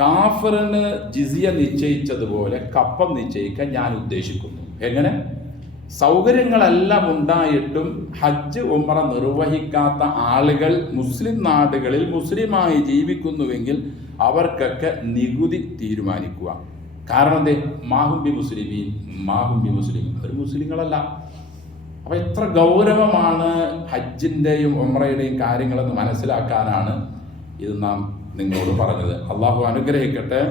കാഫിറിന് ജിസിയ നിശ്ചയിച്ചതുപോലെ കപ്പം നിശ്ചയിക്കാൻ ഞാൻ ഉദ്ദേശിക്കുന്നു. എങ്ങനെ? സൗകര്യങ്ങളെല്ലാം ഉണ്ടായിട്ടും ഹജ്ജ് ഉംറ നിർവഹിക്കാത്ത ആളുകൾ മുസ്ലിം നാടുകളിൽ മുസ്ലിമായി ജീവിക്കുന്നുവെങ്കിൽ അവർക്കൊക്കെ നികുതി തീരുമാനിക്കുക. കാരണം എന്തേ? മാഹുംബി മുസ്ലിമീൻ, മാഹുംബി മുസ്ലിം, അവർ മുസ്ലിങ്ങളല്ല. അപ്പോൾ എത്ര ഗൗരവമാണ് ഹജ്ജിൻ്റെയും ഉംറയുടെയും കാര്യങ്ങളെന്ന് മനസ്സിലാക്കാനാണ് ഇത് നാം നിങ്ങളോട് പറഞ്ഞത്. അള്ളാഹു അനുഗ്രഹിക്കട്ടെ.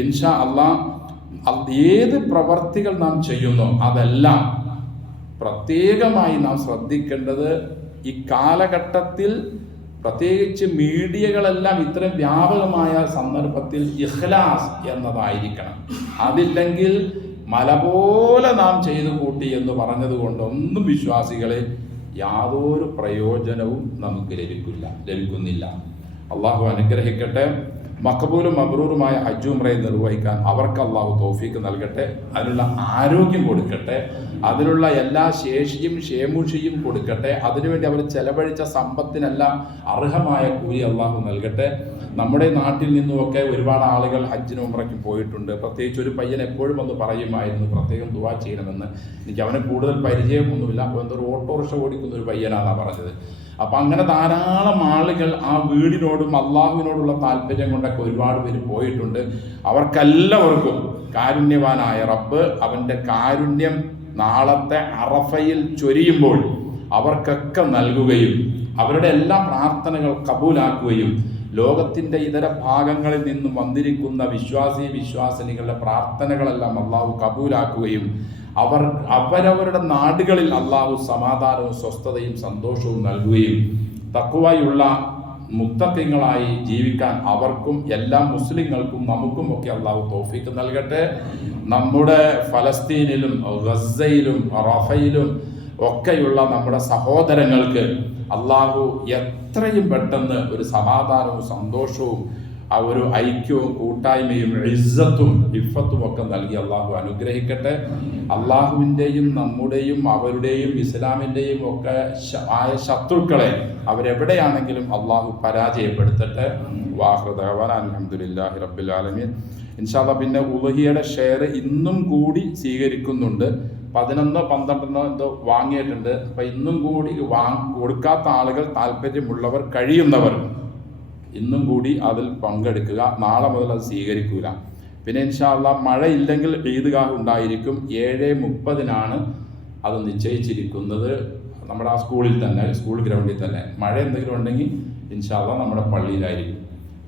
ഇൻഷാ അള്ളാഹ് ഏത് പ്രവർത്തികൾ നാം ചെയ്യുന്നോ അതെല്ലാം പ്രത്യേകമായി നാം ശ്രദ്ധിക്കേണ്ടത് ഈ കാലഘട്ടത്തിൽ, പ്രത്യേകിച്ച് മീഡിയകളെല്ലാം ഇത്രയും വ്യാപകമായ സന്ദർഭത്തിൽ ഇഖ്ലാസ് എന്നതായിരിക്കണം. അതില്ലെങ്കിൽ മല പോലെ നാം ചെയ്തു കൂട്ടി എന്ന് പറഞ്ഞതുകൊണ്ടൊന്നും വിശ്വാസികളെ യാതൊരു പ്രയോജനവും നമുക്ക് ലഭിക്കുന്നില്ല. അള്ളാഹു അനുഗ്രഹിക്കട്ടെ. മഖബൂലും മബ്രൂറുമായ ഹജ്ജ് ഉംറയെ നിർവഹിക്കാൻ അവർക്ക് അള്ളാഹു തൗഫീക്ക് നൽകട്ടെ, അതിനുള്ള ആരോഗ്യം കൊടുക്കട്ടെ, അതിനുള്ള എല്ലാ ശേഷിയും ക്ഷേമുഷിയും കൊടുക്കട്ടെ, അതിനുവേണ്ടി അവർ ചെലവഴിച്ച സമ്പത്തിനെല്ലാം അർഹമായ കൂലി അള്ളാഹു നൽകട്ടെ. നമ്മുടെ നാട്ടിൽ നിന്നുമൊക്കെ ഒരുപാട് ആളുകൾ ഹജ്ജിനും ഉംറയ്ക്കും പോയിട്ടുണ്ട്. പ്രത്യേകിച്ച് ഒരു പയ്യൻ എപ്പോഴും ഒന്ന് പറയുമായിരുന്നു, പ്രത്യേകം ദുആ ചെയ്യണമെന്ന്. എനിക്ക് അവനെ കൂടുതൽ പരിചയമൊന്നുമില്ല, എന്തൊരു ഓട്ടോറിക്ഷ ഓടിക്കുന്ന ഒരു പയ്യനാണെന്നാണ് പറഞ്ഞത്. അപ്പം അങ്ങനെ ധാരാളം ആളുകൾ ആ വീടിനോടും അള്ളാഹുവിനോടുള്ള താല്പര്യം കൊണ്ടൊക്കെ ഒരുപാട് പേര് പോയിട്ടുണ്ട്. അവർക്കെല്ലാവർക്കും കാരുണ്യവാനായ റബ്ബ് അവൻ്റെ കാരുണ്യം നാളത്തെ അറഫയിൽ ചൊരിയുമ്പോൾ അവർക്കൊക്കെ നൽകുകയും അവരുടെ എല്ലാ പ്രാർത്ഥനകൾ കബൂലാക്കുകയും ലോകത്തിൻ്റെ ഇതര ഭാഗങ്ങളിൽ നിന്നും വന്നിരിക്കുന്ന വിശ്വാസിനികളുടെ പ്രാർത്ഥനകളെല്ലാം അള്ളാഹു കബൂലാക്കുകയും അവരവരുടെ നാടുകളിൽ അള്ളാഹു സമാധാനവും സ്വസ്ഥതയും സന്തോഷവും നൽകുകയും തഖ്വയുള്ള മുത്തഖീങ്ങളായി ജീവിക്കാൻ അവർക്കും എല്ലാ മുസ്ലിങ്ങൾക്കും നമുക്കും ഒക്കെ അള്ളാഹു തൗഫീക്ക് നൽകട്ടെ. നമ്മുടെ ഫലസ്തീനിലും ഗസയിലും റഫയിലും ഒക്കെയുള്ള നമ്മുടെ സഹോദരങ്ങൾക്ക് അള്ളാഹു എത്രയും പെട്ടെന്ന് ഒരു സമാധാനവും സന്തോഷവും ആ ഒരു ഐക്യവും കൂട്ടായ്മയും ഇസ്സത്തും ഇഫത്തും ഒക്കെ നൽകി അള്ളാഹു അനുഗ്രഹിക്കട്ടെ. അള്ളാഹുവിൻ്റെയും നമ്മുടെയും അവരുടെയും ഇസ്ലാമിൻ്റെയും ഒക്കെ ആയ ശത്രുക്കളെ അവരെവിടെയാണെങ്കിലും അള്ളാഹു പരാജയപ്പെടുത്തട്ടെ. വാഹിറു ദഅ്വാനാ അൽഹംദുലില്ലാഹി റബ്ബിൽ ആലമീൻ. ഇൻഷാ അല്ലാഹ് പിന്നെ ഉളുഹിയയുടെ ഷെയർ ഇന്നും കൂടി സ്വീകരിക്കുന്നുണ്ട്. 11-12 എന്തോ വാങ്ങിയിട്ടുണ്ട്. അപ്പം ഇന്നും കൂടി കൊടുക്കാത്ത ആളുകൾ, താല്പര്യമുള്ളവർ, കഴിയുന്നവർ ഇന്നും കൂടി അതിൽ പങ്കെടുക്കുക. നാളെ മുതൽ അത് സ്വീകരിക്കുക. പിന്നെ ഇൻഷാ അല്ലാഹ് മഴയില്ലെങ്കിൽ ഈദ്ഗാഹ് ഉണ്ടായിരിക്കും. 7:30 അത് നിശ്ചയിച്ചിരിക്കുന്നത്. നമ്മുടെ ആ സ്കൂളിൽ തന്നെ, സ്കൂൾ ഗ്രൗണ്ടിൽ തന്നെ. മഴ എന്തെങ്കിലും ഉണ്ടെങ്കിൽ ഇൻഷാ അല്ലാഹ് നമ്മുടെ പള്ളിയിലായിരിക്കും.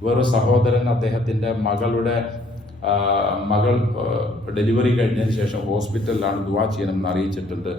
വേറൊരു സഹോദരൻ അദ്ദേഹത്തിൻ്റെ മകൾ ഡെലിവറി കഴിഞ്ഞതിന് ശേഷം ഹോസ്പിറ്റലിലാണ്, ദുആ ചെയ്യണമെന്ന് അറിയിച്ചിട്ടുണ്ട്.